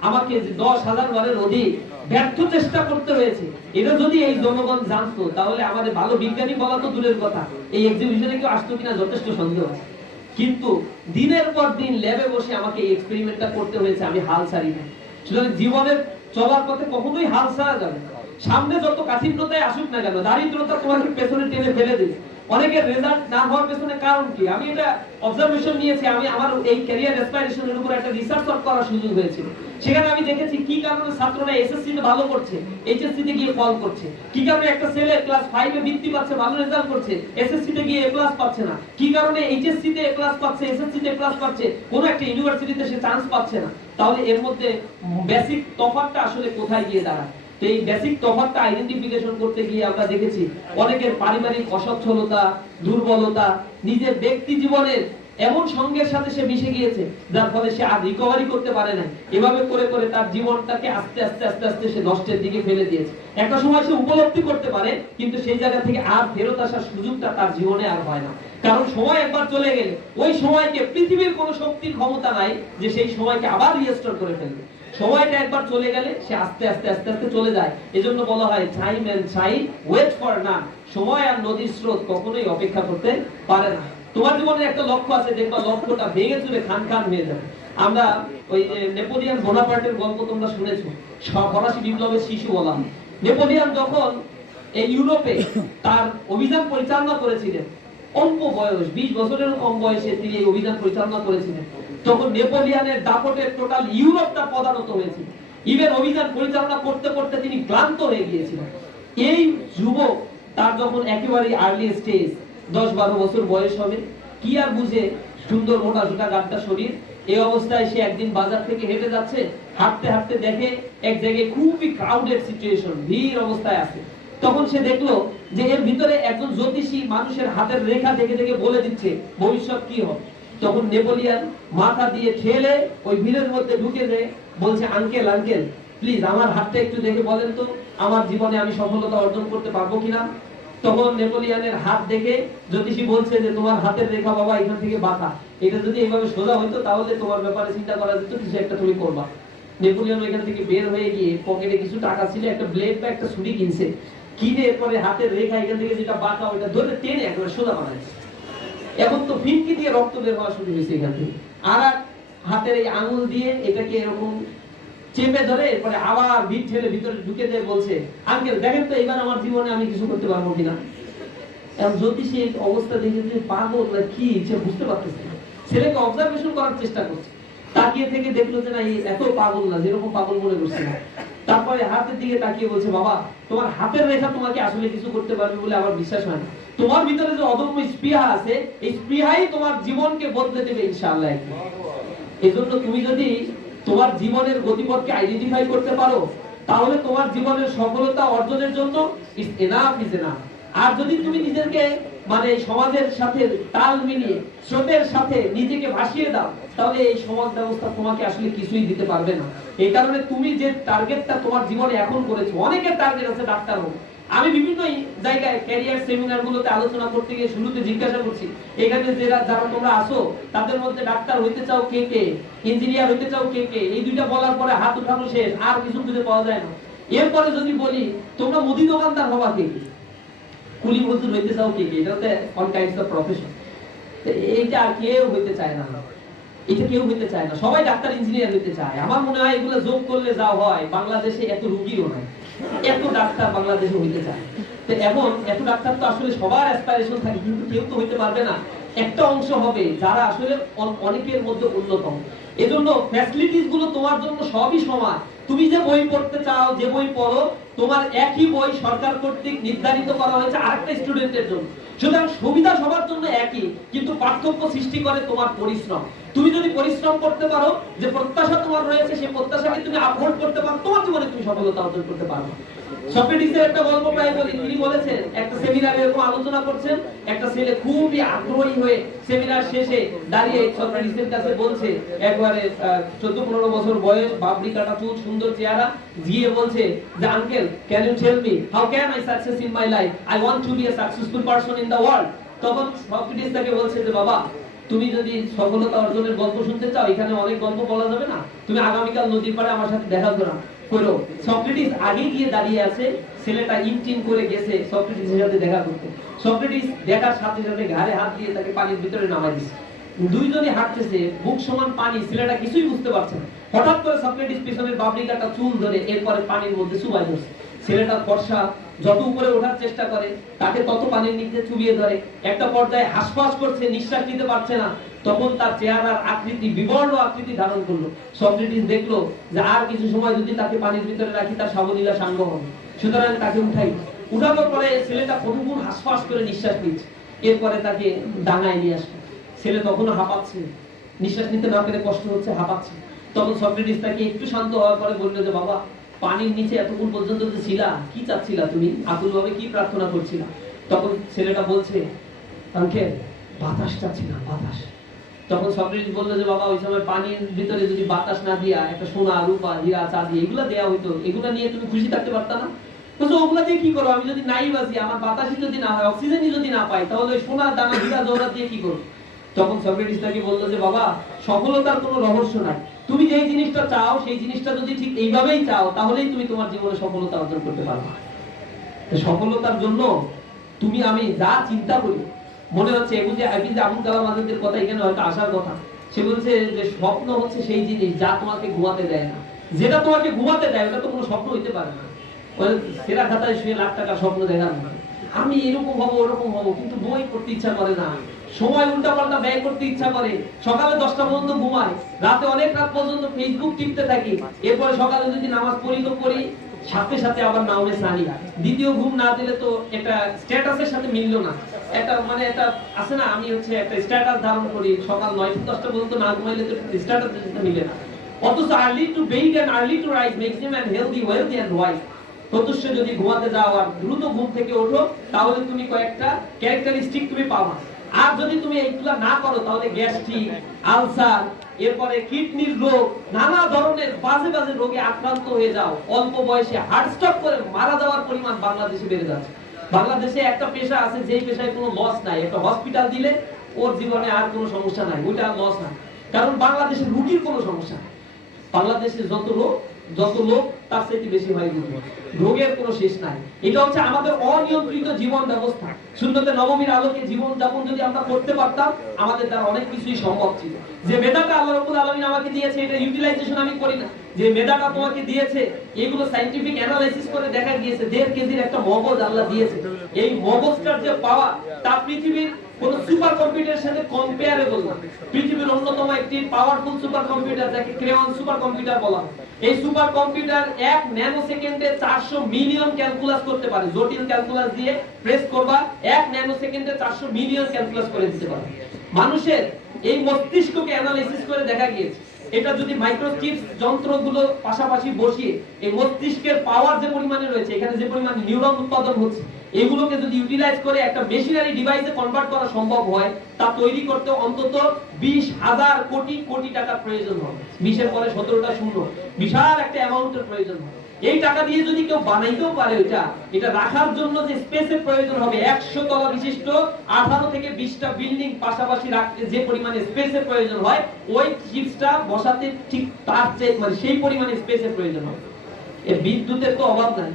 আমাকে 10,000 বারের অধিক ব্যর্থ চেষ্টা করতে হয়েছে, এটা যদি এই জনগণ জানতো তাহলে আমাদের ভালো বিজ্ঞানী বলা তো দূরের কথা, এই এক্সিবিশনে কেউ আসতো কিনা যথেষ্ট সন্দেহ আছে। কিন্তু দিনের পর দিন ল্যাবে বসে আমাকে এই এক্সপেরিমেন্টটা করতে হয়েছে, আমি হাল ছাড়ি না। সুতরাং জীবনের চলার পথে কখনোই হাল ছাড়া যাবে না। সামনে যত কাঠিন্যতায় আসুক না কেন, দারিদ্রতা তোমাকে পেছনে টেনে ফেলে দিবে। অনেকের রেজাল্ট না হওয়ার পেছনে কারণ কি, আমি এটা অবজারভেশন নিয়েছি। আমি আমার এই ক্যারিয়ার অ্যাসপাইরেশনের উপর একটা রিসার্চ করার সুযোগ হয়েছিল। সেখানে আমি দেখেছি কি কারণে ছাত্ররা এসএসসি তে ভালো করছে, এইচএসসি তে গিয়ে ফল করছে। কি কারণে একটা ছেলে ক্লাস 5 এ বৃত্তি পাচ্ছে, ভালো রেজাল্ট করছে, এসএসসি তে গিয়ে এ প্লাস পাচ্ছে না। কি কারণে এইচএসসি তে এ প্লাস পাচ্ছে, এসএসসি তে এ প্লাস পাচ্ছে, কোন একটা ইউনিভার্সিটিতে সে চান্স পাচ্ছে না। তাহলে এর মধ্যে বেসিক তফাৎটা আসলে কোথায় গিয়ে দাঁড়ায়? তো এই বেসিক তফাৎটা আইডেন্টিফিকেশন করতে গিয়ে আমরা দেখেছি অনেকের পারিবারিক অসচ্ছলতা, দুর্বলতা, নিজের ব্যক্তি জীবনের এমন সঙ্গের সাথে সে মিশে গিয়েছে যার ফলে সে আর রিকভারি করতে পারে না। এভাবে করে করে তার জীবনটাকে আস্তে আস্তে আস্তে আস্তে সে নষ্টের দিকে ফেলে দিয়েছে। একটা সময় সে উপলব্ধি করতে পারে, কিন্তু সেই জায়গা থেকে আর ফেরত আসার সুযোগটা তার জীবনে আর হয় না। কারণ সময় একবার চলে গেলে ওই সময়কে পৃথিবীর কোনো শক্তির ক্ষমতা নাই যে সেই সময়কে আবার রিস্টোর করে ফেলবে। সময়টা একবার চলে গেলে সে আস্তে আস্তে আস্তে আস্তে চলে যায়। এজন্য বলা হয় time and tide wait for none. সময় আর নদীর স্রোত কখনোই অপেক্ষা করতে পারে না। তোমার জীবনে একটা লক্ষ্য আছে, দেখবা লক্ষ্যটা ভেঙে চুরে খান খান হয়ে যাবে। আমরা ওই নেপোলিয়ান বোনাপার্টের গল্প তোমরা শুনেছো, ফরাসি বিপ্লবের শিশু বলা হয়। নেপোলিয়ান যখন এই ইউরোপে তার অভিযান পরিচালনা করেছিলেন, অল্প বয়স 20 বছরেরও কম বয়সে তিনি এই অভিযান পরিচালনা করেছিলেন, তখন নেপোলিয়ানের দাপটে টোটাল ইউরোপটা পদানত হয়েছিল। ইভেন অভিযান পরিচালনা করতে করতে তিনি ক্লান্ত হয়ে গিয়েছিলেন। এই যুবক তার যখন একেবারে আর্লি স্টেজ, 10-12 বছর বয়স হবে, কি আর বুঝে, সুন্দর মোটা সোটা গাঢ় শরীর, এই অবস্থায় সে একদিন বাজার থেকে হেঁটে যাচ্ছে, হাঁটতে হাঁটতে দেখে এক জায়গায় খুবই ক্রাউডেড সিচুয়েশন, ভিড় অবস্থায় আছে। তখন সে দেখলো যে এর ভিতরে একজন জ্যোতিষী মানুষের হাতের রেখা দেখে দেখে বলে দিচ্ছে ভবিষ্যৎ কি হবে। তখন নেপোলিয়ান মাথা দিয়ে ঠেলে ওই ভিড়ের মধ্যে ঢুকে যায়, বলছে, আঙ্কেল আঙ্কেল প্লিজ আমার হাতটা একটু দেখে বলেন তো আমার জীবনে আমি সফলতা অর্জন করতে পারবো কিনা। তখন নেপোলিয়ানের হাত দেখে জ্যোতিষী বলছে যে তোমার হাতের রেখা বাবা এখান থেকে বাঁকা, এটা যদি এইভাবে সোজা হইতো তাহলে তোমার ব্যাপারে চিন্তা করা যেত, কিছু একটা তুমি করবা। নেপোলিয়ান এখান থেকে বের হয়ে গিয়ে পকেটে কিছু টাকা ছিল, একটা ব্লেড বা একটা ছুরি কিনছে, কিনে এরপরে হাতের রেখা এখান থেকে যেটা বাঁকা ওইটা ধরে টেনে একেবারে সোজা বানাইছে। এখন তো ফিনকি দিয়ে রক্ত বের হওয়া শুরু হয়েছে এখান থেকে, আর হাতের এই আঙুল দিয়ে এটাকে এরকম চেপে ধরে এরপরে আবার ভিড় ঠেলে ভিতরে ঢুকে দিয়ে বলছে, আঙ্কেল দেখেন তো এবার আমার জীবনে আমি কিছু করতে পারবো কিনা। এখন জ্যোতিষী এই অবস্থা দেখে যে পাগল না কি সে বুঝতে পারতেছে না, ছেলেকে অবজারভেশন করার চেষ্টা করছে, তাকিয়ে থেকে দেখলো যে না এত পাগল না যেরকম পাগল মনে করছে না। তারপরে হাতের দিকে তাকিয়ে বলছে, বাবা তোমার হাতের রেখা তোমাকে আসলে কিছু করতে পারবে বলে আমার বিশ্বাস হয় না, তোমার ভিতরে যে অদম্য স্পৃহা আছে এই স্পৃহাই তোমার জীবনকে বদলে দেবে ইনশাআল্লাহ। এজন্য তুমি যদি তোমার জীবনের গতিপথকে আইডেন্টিফাই করতে পারো তাহলে তোমার জীবনের সফলতা অর্জনের জন্য ইজ এনাফ। আর যদি তুমি নিজেকে মানে সমাজের সাথে তাল মিলিয়ে স্রোতের সাথে নিজেকে ভাসিয়ে দাও, তাহলে এই সমাজ ব্যবস্থা তোমাকে আসলে কিছুই দিতে পারবে না। এই কারণে তুমি যে টার্গেটটা তোমার জীবনে এখন করেছো, অনেকের টার্গেট আছে ডাক্তার হোক। আমি বিভিন্ন জায়গায় ক্যারিয়ার সেমিনার গুলোতে আলোচনা করতে গিয়ে শুরুতে জিজ্ঞাসা করছি, এখানে যারা তোমরা আসো তাদের মধ্যে ডাক্তার হইতে চাও কে কে, ইঞ্জিনিয়ার হইতে চাও কে কে, এই দুইটা বলার পরে হাত উঠানো শেষ, আর কিছু খুঁজে পাওয়া যায় না। এরপরে যদি বলি তোমরা মুদি দোকানদার হবা কে কে, কুলি মজদুর হইতে চাও কে কে, এটা হচ্ছে অল কাইন্ডস অফ প্রফেশন। এইটা কেউ হইতে চায় না, এটা কেউ হইতে চায় না, সবাই ডাক্তার ইঞ্জিনিয়ার হইতে চায়। আমার মনে হয় এগুলো যোগ করলে যা হয়, বাংলাদেশে এত রোগীও নাই, এত ডাক্তার বাংলাদেশে হইতে চায়। তো এখন এত ডাক্তার তো আসলে সবার অ্যাসপিরেশন থাকে, কিন্তু কেউ তো হইতে পারবে না। একটা অংশ হবে যারা আসলে অনেকের মধ্যে অন্যতম। এজন্য ফ্যাসিলিটিস গুলো তোমার জন্য সবই সমান। তুমি যে বই পড়তে চাও, যে বই পড়ো, তোমার একই বই সরকার কর্তৃক নির্ধারিত করা হয়েছে আরেকটা স্টুডেন্টের জন্য। সুতরাং সুবিধা সবার জন্য একই, কিন্তু পার্থক্য সৃষ্টি করে তোমার পরিশ্রম। তুমি যদি পরিশ্রম করতে পারো, যে প্রত্যাশা তোমার রয়েছে সেই প্রত্যাশাকে তুমি আপহোল্ড করতে পারো, তোমার জীবনে তুমি সফলতা অর্জন করতে পারবে। সক্রেটিসের একটা গল্প প্রায় বলি। তিনি বলেছেন, একটা সেমিনারে এরকম আলোচনা করছেন, একটা ছেলে খুবই আগ্রহী হয়ে সেমিনার শেষে দাঁড়িয়ে সক্রেটিসের কাছে বলছে, একবারে 14-15 বছর বয়স, বাবরি কাটা চুল, সুন্দর চেহারা, গিয়ে বলছে যে uncle, can you tell me how can I success in my life, I want to be a successful person in the world. তখন সক্রেটিস তাকে বলছে যে বাবা, তুমি যদি সফলতা অর্জনের গল্প শুনতে চাও, এখানে অনেক গল্প বলা যাবে না, তুমি আগামীকাল নদীর পাড়ে আমার সাথে দেখা করো। সক্রেটিস আগে গিয়ে দাঁড়িয়ে আছে, ছেলেটা ইনটিন করে গেছে সক্রেটিসের সাথে দেখা করতে। সক্রেটিস দেখার সাথে সাথে ঘাড়ে হাত দিয়ে তাকে পানির ভিতরে নামাই দিয়েছে। দুইজনে হাঁটতেছে, বুক সমান পানি, ছেলেটা কিছুই বুঝতে পারছে না। হঠাৎ করে সক্রেটিস পিছনের বাবরি কাটা চুল ধরে এরপরে পানির মধ্যে চুবাই ধরছে। ছেলেটা ফর্সা, যত উপরে ওঠার চেষ্টা করে তাকে তত পানির নিচে চুবিয়ে ধরে। একটা পর্যায়ে হাঁসফাঁস করছে, নিঃশ্বাস নিতে পারছে না। তখন তার চেহারার আকৃতি বিবর্ণ আকৃতি ধারণ করলো। সক্রেটিস দেখলো যে আর কিছু সময় যদি তাকে পানির ভিতরে রাখি, তার সাবলীলা সাঙ্গ হবে। সুতরাং তাকে উঠানোর পরে ছেলেটা কতক্ষণ হাঁসফাঁস করে নিঃশ্বাস নিচ্ছে। এরপরে তাকে ডাঙায় নিয়ে আসলো। ছেলে তখনও হাঁপাচ্ছে, নিঃশ্বাস নিতে না পেরে কষ্ট হচ্ছে, হাঁপাচ্ছে। তখন সক্রেটিস তাকে একটু শান্ত হওয়ার পরে বললো যে বাবা, পানির নিচে এতক্ষণ পর্যন্ত যে ছিলা, কি চাচ্ছিলা তুমি, আকুলভাবে কি প্রার্থনা করছিলা? তখন ছেলেটা বলছে, আঙ্কেল, বাতাস চাচ্ছিলাম, বাতাস। তখন সক্রেটিস বললো যে বাবা, ওই সময় পানির ভিতরে যদি বাতাস না দিয়া একটা সোনা, রূপা, হীরা, চাঁদি এগুলা দেয়া হইতো, এগুলা নিয়ে তুমি খুশি থাকতে পারতা না? বলছো ওগুলা দিয়ে কি করো? আমি যদি নাই বাঁচি, আমার বাতাসই যদি না হয়, অক্সিজেনই যদি না পাই, তাহলে ওই সোনা, দানা, হীরা, জহরাত দিয়ে কি করবো? তখন সক্রেটিস তাকে বললো যে বাবা, সফলতার কোনো রহস্য নাই। তুমি যেই জিনিসটা চাও, সেই জিনিসটা যদি ঠিক এইভাবেই চাও, তাহলেই তুমি তোমার জীবনে সফলতা অর্জন করতে পারবে। সফলতার জন্য তুমি আমি যা চিন্তা করি, মনে হচ্ছে আবুল কালাম আজাদের কথা এখানে হয়তো আসার কথা। সে বলছে যে স্বপ্ন হচ্ছে সেই জিনিস যা তোমাকে ঘুমাতে দেয় না। যেটা তোমাকে ঘুমাতে দেয় ওটা তো কোনো স্বপ্ন হইতে পারে না। সেরা খাতায় শুয়ে লাখ টাকার স্বপ্ন দেখার না, আমি এরকম হবো ওরকম হবো, কিন্তু বই পড়তে ইচ্ছা করে না, সময় উল্টা পাল্টা ব্যয় করতে ইচ্ছা করে, সকালে 10টা পর্যন্ত ঘুমায়, রাতে অনেক রাত পর্যন্ত ফেসবুক টিপতে থাকি, এরপরে সকালে যদি নামাজ পড়ি তো পড়ি, সাথে সাথে আবার নামে সানি। দ্বিতীয় ঘুম না দিলে তো এটা স্ট্যাটাসের সাথে মিললো না। এটা মানে এটা আছে না, আমি হচ্ছে একটা স্ট্যাটাস ধারণ করি, সকাল 9-10টা পর্যন্ত না ঘুমাইলে তো স্ট্যাটাসের সাথে মিলে না। অথচ early to bed and early to rise makes him and healthy, wealthy and wise. প্রত্যুষে যদি ঘুমাতে যাও আর দ্রুত ঘুম থেকে ওঠো, তাহলে তুমি কয়েকটা ক্যারেক্টারিস্টিক তুমি পাবা। আর যদি তুমি এইগুলা না করো, তাহলে গ্যাস্ট্রিক, আলসার, এরপরে কিডনির রোগ, নানা ধরনের বাজে বাজে রোগে আক্রান্ত হয়ে যাও। অল্প বয়সে হার্ট স্ট্রোক করে মারা যাওয়ার পরিমাণ বাংলাদেশে বেড়ে যাচ্ছে। বাংলাদেশে একটা পেশা আছে যেই পেশায় কোনো লস নাই, একটা হসপিটাল দিলে ওর জীবনে আর কোনো সমস্যা নাই, ওইটা আর লস নাই। কারণ বাংলাদেশের রুগীর কোনো সমস্যা নাই। বাংলাদেশে যত লোক তার চাইতে বেশি হয় রোগের কোনো শেষ নাই। এটা হচ্ছে আমাদের অনিয়ন্ত্রিত জীবন ব্যবস্থা। সুন্নতে নববীর আলোকে জীবন যাপন যদি আমরা করতে পারতাম, আমাদের দ্বারা অনেক কিছুই সম্ভব ছিল। যে মেধাটা আল্লাহ রাব্বুল আলামিন আমাকে দিয়েছে, এটা ইউটিলাইজেশন আমি করি না। যে মেধাটা তোমাকে দিয়েছে, এগুলো সায়েন্টিফিক অ্যানালাইসিস করে দেখা গিয়েছে 1.5 কেজির একটা মগজ আল্লাহ দিয়েছে। এই মগজটার যে পাওয়ার, তা পৃথিবীর কোন সুপার কম্পিউটারের সাথে কম্পেয়ারেবল না। পৃথিবীর অন্যতম একটি পাওয়ারফুল সুপার কম্পিউটার, যাকে ক্রেয়ন সুপার কম্পিউটার বলা হয়। এই সুপার কম্পিউটার 1 ন্যানো সেকেন্ডে 400 মিলিয়ন ক্যালকুলাস করতে পারে। জটিল ক্যালকুলাস দিয়ে প্রেস করবা, 1 ন্যানো সেকেন্ডে 400 মিলিয়ন ক্যালকুলাস করে দিতে পারে। মানুষের এই মস্তিষ্ককে অ্যানালাইসিস করে দেখা গিয়েছে, এটা যদি মাইক্রোচিপস যন্ত্রগুলো পাশাপাশি বসিয়ে এই মস্তিষ্কের পাওয়ার যে পরিমাণে রয়েছে, এখানে যে পরিমাণ নিউরন উৎপাদন হচ্ছে, এগুলোকে যদি ইউটিলাইজ করে একটা মেশিনারি ডিভাইসে কনভার্ট করা সম্ভব হয়, তা তৈরি করতে অন্তত 20,000 কোটি কোটি টাকা প্রয়োজন হবে। 20 এর পরে 17টা শূন্য, বিশাল একটা অ্যামাউন্টের প্রয়োজন হবে। এই টাকা দিয়ে যদি কেউ বানাইতেও পারে, এটা রাখার জন্য যে স্পেসের প্রয়োজন হবে, 100 তলা বিশিষ্ট 18 থেকে 20টা বিল্ডিং পাশাপাশি রাখতে যে পরিমাণে স্পেসের প্রয়োজন হয়, ওই চিপসটা বসাতে ঠিক তার চেয়ে মানে সেই পরিমাণে স্পেসের প্রয়োজন হবে। এই বিদ্যুতের তো অভাব নাই,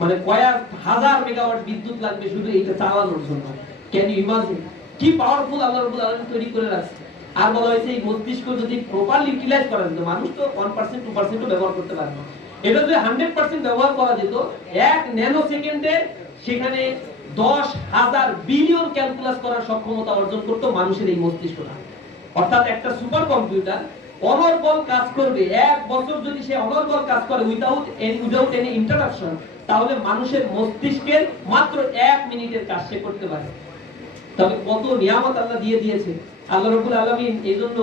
মানে কয়েক হাজার মেগাওয়াট বিদ্যুৎ লাগবে শুধু এটা চালানোর জন্য। ক্যান ইউ ইমাজিন কি পাওয়ারফুল আল্লাহ রাব্বুল আলামিন তৈরি করে রাখছে। আর বলা হয়েছে এই মস্তিষ্ক যদি প্রপারলি ইউটিলাইজ করা যেত, মানুষ তো 1% 2% ব্যবহার করতে পারে না, এটা যদি 100% ব্যবহার করা যেত, 1 ন্যানো সেকেন্ডে সেখানে 10,000 বিলিয়ন ক্যালকুলাস করার সক্ষমতা অর্জন করতো মানুষের এই মস্তিষ্কটা। অর্থাৎ একটা সুপার কম্পিউটার অনর্গল কাজ করবে, 1 বছর যদি সে অনর্গল কাজ করে উইদাউট এনি ইন্টারাপশন, তাহলে মানুষের মস্তিষ্কের মাত্র 1 মিনিটের কাজ সে করতে পারে। তবে কত নিয়ামত আল্লাহ দিয়ে দিয়েছে। আল্লাহ রাব্বুল আলামিন এইজন্য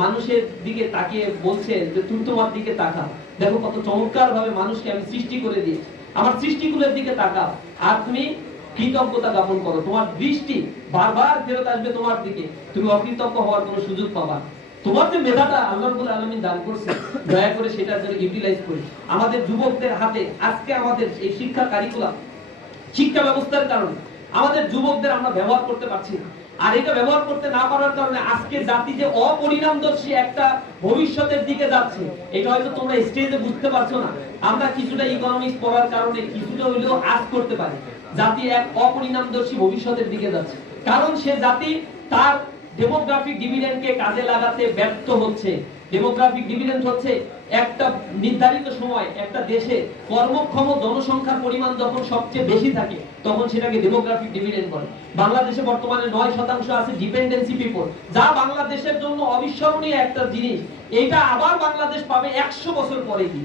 মানুষের দিকে তাকিয়ে বলছে যে তুমি তোমার দিকে তাকাও, দেখো কত চমৎকার ভাবে মানুষকে আমি সৃষ্টি করে দিয়েছি, আমার সৃষ্টিগুলোর দিকে তাকাও আর তুমি কৃতজ্ঞতা জ্ঞাপন করো। তোমার দৃষ্টি বারবার ফেরত আসবে তোমার দিকে, তুমি অকৃতজ্ঞ হওয়ার কোনো সুযোগ পাবা না। তোমার যে মেধাটা আল্লাহ রাব্বুল আলামিন দান করেছে, দয়া করে সেটা যেন ইউটিলাইজ করি। আমাদের যুবকদের হাতে আজকে আমাদের এই শিক্ষা কারিকুলাম, শিক্ষা ব্যবস্থার কারণে আমাদের যুবকদের আমরা ব্যবহার করতে পারছি না। আর এটা ব্যবহার করতে না পারার কারণে আজকে জাতি যে অপরিণামদর্শী একটা ভবিষ্যতের দিকে যাচ্ছে, এটা হয়তো তোমরা স্টেজে বুঝতে পারছো না। আমরা কিছুটা ইকোনমিক্স পড়ার কারণে কিছুটা হইলেও আজ করতে পারি, জাতি এক অপরিণামদর্শী ভবিষ্যতের দিকে যাচ্ছে। কারণ সে জাতি তার ডেমোগ্রাফিক ডিভিডেন্ডকে কাজে লাগাতে ব্যর্থ হচ্ছে। ডেমোগ্রাফিক ডিভিডেন্ড হচ্ছে একটা নির্ধারিত সময় একটা দেশে কর্মক্ষম জনসংখ্যার পরিমাণ যখন সবচেয়ে বেশি থাকে তখন সেটাকে ডেমোগ্রাফিক ডিভিডেন্ড বলে। বাংলাদেশে বর্তমানে 9% আছে ডিপেন্ডেন্সি পিপল, যা বাংলাদেশের জন্য অবিস্মরণীয় একটা জিনিস। এটা আবার বাংলাদেশ পাবে 100 বছর পরে কি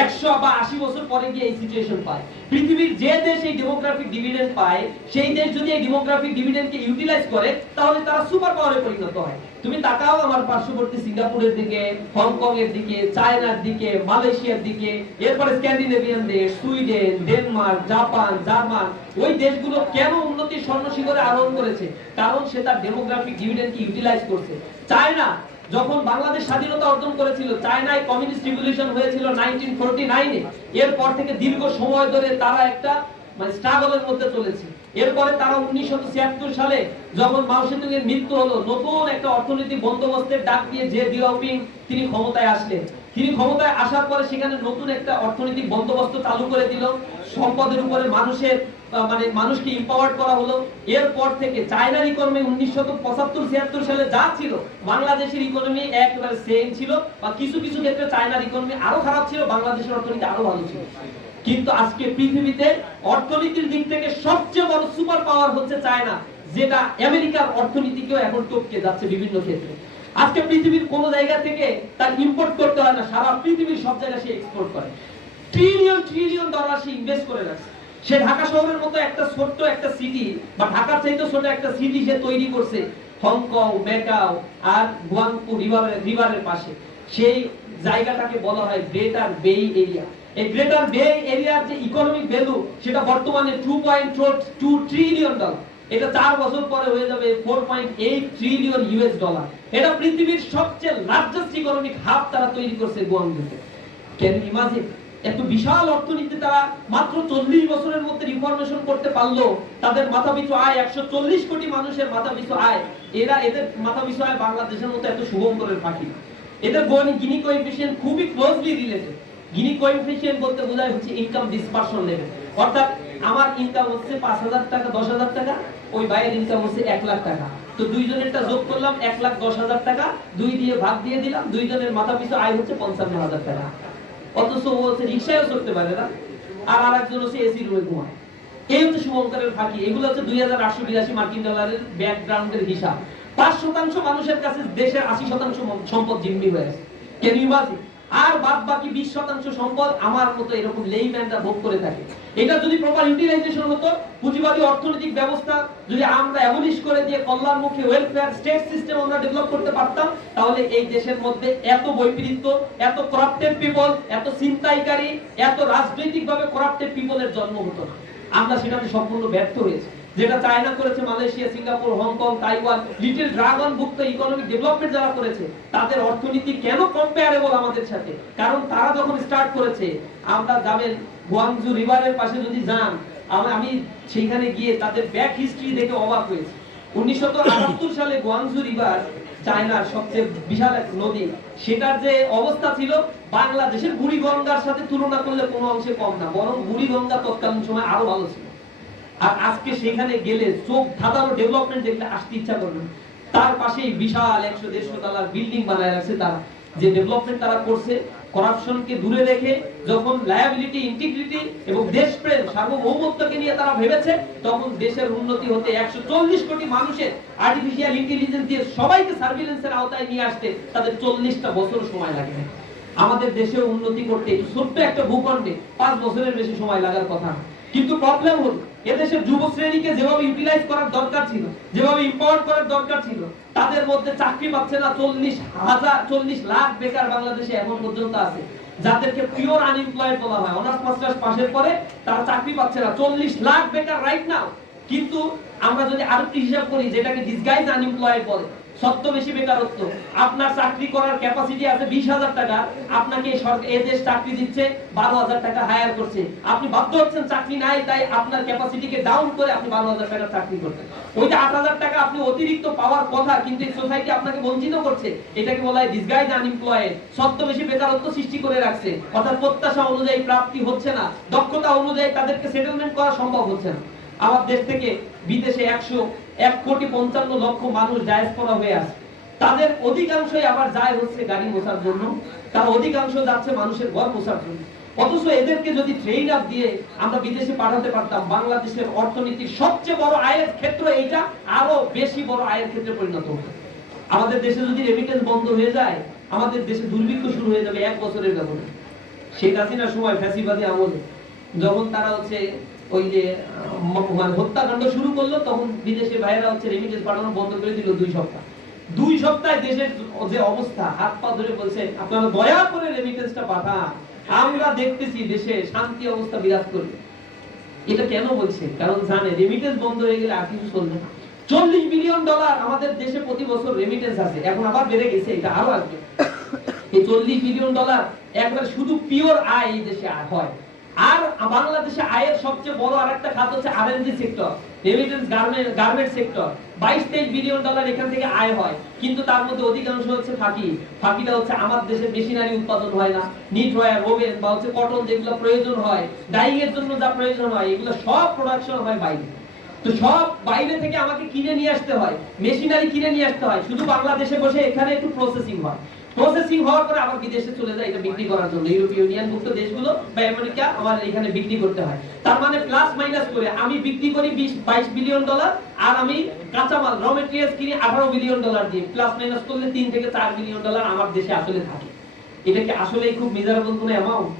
100 বা 80 বছর পরে গিয়ে এই সিচুয়েশন পায়। পৃথিবীর যে দেশ এই ডেমোগ্রাফিক ডিভিডেন্ড পায়, সেই দেশ যদি এই ডেমোগ্রাফিক ডিভিডেন্ডকে ইউটিলাইজ করে, তাহলে তারা সুপার পাওয়ারে পরিণত হয়। তুমি তাকাও আমার পার্শ্ববর্তী সিঙ্গাপুরের দিকে, হংকং এর দিকে, চায়নার দিকে, মালয়েশিয়ার দিকে, এরপরে স্ক্যান্ডিনেভিয়ান দেশ, সুইডেন, ডেনমার্ক, জাপান, জার্মান, ওই দেশগুলো কেন উন্নতির স্বর্ণশিখরে আরোহণ করেছে? কারণ সে তার ডেমোগ্রাফিক ডিভিডেন্ডকে ইউটিলাইজ করছে। চায়না যখন বাংলাদেশ স্বাধীনতা অর্জন করেছিল, চায়নায় কমিউনিস্ট রিভলিউশন হয়েছিল 1949-এ। এরপর থেকে দীর্ঘ সময় ধরে তারা একটা মানে স্ট্রাগলের মধ্যে চলেছে। এরপরে তারা 1976 সালে যখন মাও সেতুং এর মৃত্যু হলো, নতুন একটা অর্থনৈতিক বন্দোবস্তের ডাক দিয়ে যে জিয়াওপিং তিনি ক্ষমতায় আসলেন। তিনি ক্ষমতায় আসার পরে সেখানে নতুন একটা অর্থনৈতিক বন্দোবস্ত চালু করে দিল, সম্পদের উপরে মানুষের মানে মানুষকে এম্পাওয়ার্ড করা হলো। এরপর থেকে চায়নার ইকোনমি 1975-76 সালে যা ছিল, বাংলাদেশের ইকোনমি একেবারে সেম ছিল, বা কিছু কিছু ক্ষেত্রে চায়নার ইকোনমি আরো খারাপ ছিল, বাংলাদেশের অর্থনীতি আরো ভালো ছিল। কিন্তু আজকে পৃথিবীতে অর্থনীতির দিক থেকে সবচেয়ে বড় সুপার পাওয়ার হচ্ছে চায়না, যেটা আমেরিকার অর্থনীতিকেও এখন টপকে যাচ্ছে বিভিন্ন ক্ষেত্রে। আজকে পৃথিবীর কোন জায়গা থেকে তার ইম্পোর্ট করতে হয় না, সারা পৃথিবীর সব জায়গায় সে এক্সপোর্ট করে। ট্রিলিয়ন ট্রিলিয়ন ডলার সে ইনভেস্ট করে রাখছে। সে ঢাকা শহরের মতো একটা ছোট্ট একটা সিটি, বা ঢাকার চাইতে ছোট একটা সিটি সে তৈরি করছে হংকং, ম্যাকাও আর গুয়াংজু রিভারের পাশে। সেই জায়গাটাকে বলা হয় গ্রেটার বে এরিয়া। এই গ্রেটার বে এরিয়ার যে ইকোনমিক ভ্যালু, সেটা বর্তমানে 2.2 ট্রিলিয়ন ডলার। এটা 4 বছর পরে হয়ে যাবে 4.8 ট্রিলিয়ন ইউএস ডলার। এটা পৃথিবীর সবচেয়ে লার্জেস্ট ইকোনমিক হাব তারা তৈরি করছে গুয়াংজুতে। Can you imagine? এত বিশাল অর্থনীতি তারা মাত্র 40 বছরের মধ্যে রিফরমেশন করতে পারলো। তাদের মাথাপিছু আয় 140 কোটি মানুষের মাথাপিছু আয়। এদের মাথাপিছু আয় বাংলাদেশের মতো এত শুভঙ্করের পাখি। এদের গিনি কোএফিশিয়েন্ট খুবই ক্লোজলি রিলেটেড। গিনি কোএফিশিয়েন্ট বলতে বোঝায় হচ্ছে ইনকাম ডিসপারশন লেভেল। অর্থাৎ আমার ইনকাম হচ্ছে 5000 টাকা, 10000 টাকা, ওই ভাইয়ের ইনকাম হচ্ছে 1 লাখ টাকা। তো দুইজনেরটা যোগ করলাম 1,10,000 টাকা, 2 দিয়ে ভাগ দিয়ে দিলাম, দুইজনের মাথাপিছু আয় হচ্ছে 55,000 টাকা। অথচ ও হচ্ছে রিকশায়ও চড়তে পারে না, আর আরেকজন হচ্ছে এসি রুমে ঘুমায়। এই হচ্ছে শুভঙ্করের ফাঁকি। এগুলো হচ্ছে 2882 মার্কিন ডলারের ব্যাকগ্রাউন্ডের হিসাব। 5% মানুষের কাছে দেশের 80% সম্পদ জিম্মি হয়ে আছে। Can you imagine? আর বাদ বাকি 20% সম্পদ আমার মতো এরকম লেইম্যানরা ভোগ করে থাকে। এটা যদি প্রপার ইউটিলাইজেশন হতো, পুঁজিবাদী অর্থনৈতিক ব্যবস্থা যদি আমরা অ্যাবলিশ করে দিয়ে কল্যাণমুখী ওয়েলফেয়ার স্টেট সিস্টেম আমরা ডেভেলপ করতে পারতাম, তাহলে এই দেশের মধ্যে এত বৈপরীত্য, এত করাপ্টেড পিপল, এত ছিনতাইকারী, এত রাজনৈতিকভাবে করাপ্টেড পিপলের জন্ম হতো না। আমরা সেটাতে সম্পূর্ণ ব্যর্থ হয়েছি। যেটা চায়না করেছে, Malaysia, Singapore, Hong Kong, Taiwan, little dragon ভুক্ত ইকোনমিক ডেভেলপমেন্ট যারা করেছে, তাদের অর্থনীতি কেন কম্পেয়ারেবল আমাদের সাথে? কারণ তারা যখন স্টার্ট করেছে, আমরা যাবেন গুয়াংজু রিভারের পাশে যদি যান, আমি সেখানে গিয়ে তাদের ব্যাক হিস্ট্রি দেখে অবাক হয়েছি। 1978 সালে গুয়াংজু রিভার, চায়নার সবচেয়ে বিশাল এক নদী, সেটার যে অবস্থা ছিল বাংলাদেশের বুড়িগঙ্গার সাথে তুলনা করলে কোনো অংশে কম না, বরং বুড়িগঙ্গা তৎকালীন সময় আরো ভালো ছিল। আর আজকে সেখানে গেলে চোখ ধাঁধানো ডেভেলপমেন্ট দেখলে আসতে ইচ্ছা করবে। তার পাশেই বিশাল 100-150 তলার বিল্ডিং বানায় রাখছে তারা। যে ডেভেলপমেন্ট তারা করছে, করাপশনকে দূরে রেখে, যখন লায়াবিলিটি, ইন্টিগ্রিটি এবং দেশপ্রেম, সার্বভৌমত্বকে নিয়ে তারা ভেবেছে, তখন দেশের উন্নতি হতে 140 কোটি মানুষের আর্টিফিশিয়াল ইন্টেলিজেন্স দিয়ে সবাইকে সার্ভিলেন্সের আওতায় নিয়ে আসতে তাদের 40টা বছর সময় লাগে। আমাদের দেশে উন্নতি করতে ছোট্ট একটা ভূখণ্ডে 5 বছরের বেশি সময় লাগার কথা। কিন্তু প্রবলেম হলো, এদেশের যুব শ্রেণীকে যেভাবে ইউটিলাইজ করার দরকার ছিল, যেভাবে এম্পাওয়ার করার দরকার ছিল, তাদের মধ্যে চাকরি পাচ্ছে না। 40 লাখ বেকার বাংলাদেশে এখন পর্যন্ত আছে, যাদেরকে পিওর আনএমপ্লয়েড বলা হয়। অনার্স মাস্টার্স পাশের পরে তারা চাকরি পাচ্ছে না। 40 লাখ বেকার রাইট নাও। কিন্তু আমরা যদি আরেকটি হিসাব করি, যেটাকে ডিসগাইজ আনএমপ্লয়েড বলে, সত্য বেশি বেকারত্ব। আপনার চাকরি করার ক্যাপাসিটি আছে 20,000 টাকা, আপনাকে এই দেশ চাকরি দিচ্ছে 12,000 টাকা হায়ার করছে, আপনি বাধ্য হচ্ছেন চাকরি নাই, তাই আপনার ক্যাপাসিটিকে ডাউন করে আপনি 12,000 টাকা চাকরি করতেন। ওই যে 8,000 টাকা আপনি অতিরিক্ত পাওয়ার কথা, কিন্তু সোসাইটি আপনাকে বঞ্চিত করছে। এটাকে বলা হয় ডিসগাইজ আনএমপ্লয়েড। সত্য বেশি বেকারত্ব সৃষ্টি করে রাখছে, অর্থাৎ প্রত্যাশা অনুযায়ী প্রাপ্তি হচ্ছে না, দক্ষতা অনুযায়ী তাদেরকে সেটেলমেন্ট করা সম্ভব হচ্ছে না। আমার দেশ থেকে বিদেশে 1,55,00,000 মানুষ ডায়াসপোরা হয়ে আছে। তাদের অধিকাংশই আবার যায় হচ্ছে গাড়ি মোছার জন্য, তার অধিকাংশ যাচ্ছে মানুষের ঘর মোছার জন্য। অথচ এদেরকে যদি ট্রেন আপ দিয়ে আমরা বিদেশে পাঠাতে পারতাম, বাংলাদেশের অর্থনীতির সবচেয়ে বড় আয়ের ক্ষেত্র এইটা আরো বেশি বড় আয়ের ক্ষেত্রে পরিণত হবে। আমাদের দেশে যদি রেমিটেন্স বন্ধ হয়ে যায়, আমাদের দেশে দুর্ভিক্ষ শুরু হয়ে যাবে 1 বছরের ব্যবধানে। শেখ হাসিনার সময় ফ্যাসিবাদী আমলে যখন তারা হচ্ছে ওই যে হত্যাকাণ্ড শুরু করলো, তখন বিদেশে ভাইরা হচ্ছে রেমিটেন্স পাঠানো বন্ধ করে দিল 2 সপ্তাহ। 2 সপ্তাহে দেশের যে অবস্থা, হাত পা ধরে বলছে আপনারা দয়া করে রেমিটেন্সটা পাঠান, আমরা দেখতেছি দেশে শান্তি অবস্থা বিরাজ করবে। এটা কেন বলছে? কারণ জানে রেমিটেন্স বন্ধ হয়ে গেলে আর কিছু চলবে না। $40 বিলিয়ন আমাদের দেশে প্রতি বছর রেমিটেন্স আছে, এখন আবার বেড়ে গেছে, এটা আরো আসবে। এই $40 বিলিয়ন একবার শুধু পিওর আয় এই দেশে হয়। আর বাংলাদেশে আয়ের সবচেয়ে বড় আরেকটা খাত হচ্ছে R&D sector, remittance garment sector. $22-23 billion এখান থেকে আয় হয়, কিন্তু তার মধ্যে অধিকাংশ হচ্ছে ফাঁকিটা হচ্ছে আমার দেশে মেশিনারি উৎপাদন হয় না, নিট ওয়্যার, ওভেন বা হচ্ছে কটন যেগুলো প্রয়োজন হয়, ডাইং এর জন্য যা প্রয়োজন হয়, এগুলো সব প্রোডাকশন হয় বাইরে। তো সব বাইরে থেকে আমাকে কিনে নিয়ে আসতে হয়, মেশিনারি কিনে নিয়ে আসতে হয়, শুধু বাংলাদেশে বসে এখানে একটু প্রসেসিং হয়। প্রসেসিং হওয়ার পরে আবার বিদেশে চলে যায় এটা বিক্রি করার জন্য, ইউরোপীয় ইউনিয়ন ভুক্ত দেশগুলো বা আমেরিকা আমার এখানে বিক্রি করতে হয়। তার মানে প্লাস মাইনাস করে আমি বিক্রি করি $20-22 বিলিয়ন, আর আমি কাঁচামাল র মেটেরিয়ালস কিনি $18 বিলিয়ন দিয়ে, প্লাস মাইনাস করলে $3 থেকে $4 বিলিয়ন আমার দেশে আসলে থাকে। এটা কি আসলেই খুব মিজারেবল কোনো অ্যামাউন্ট?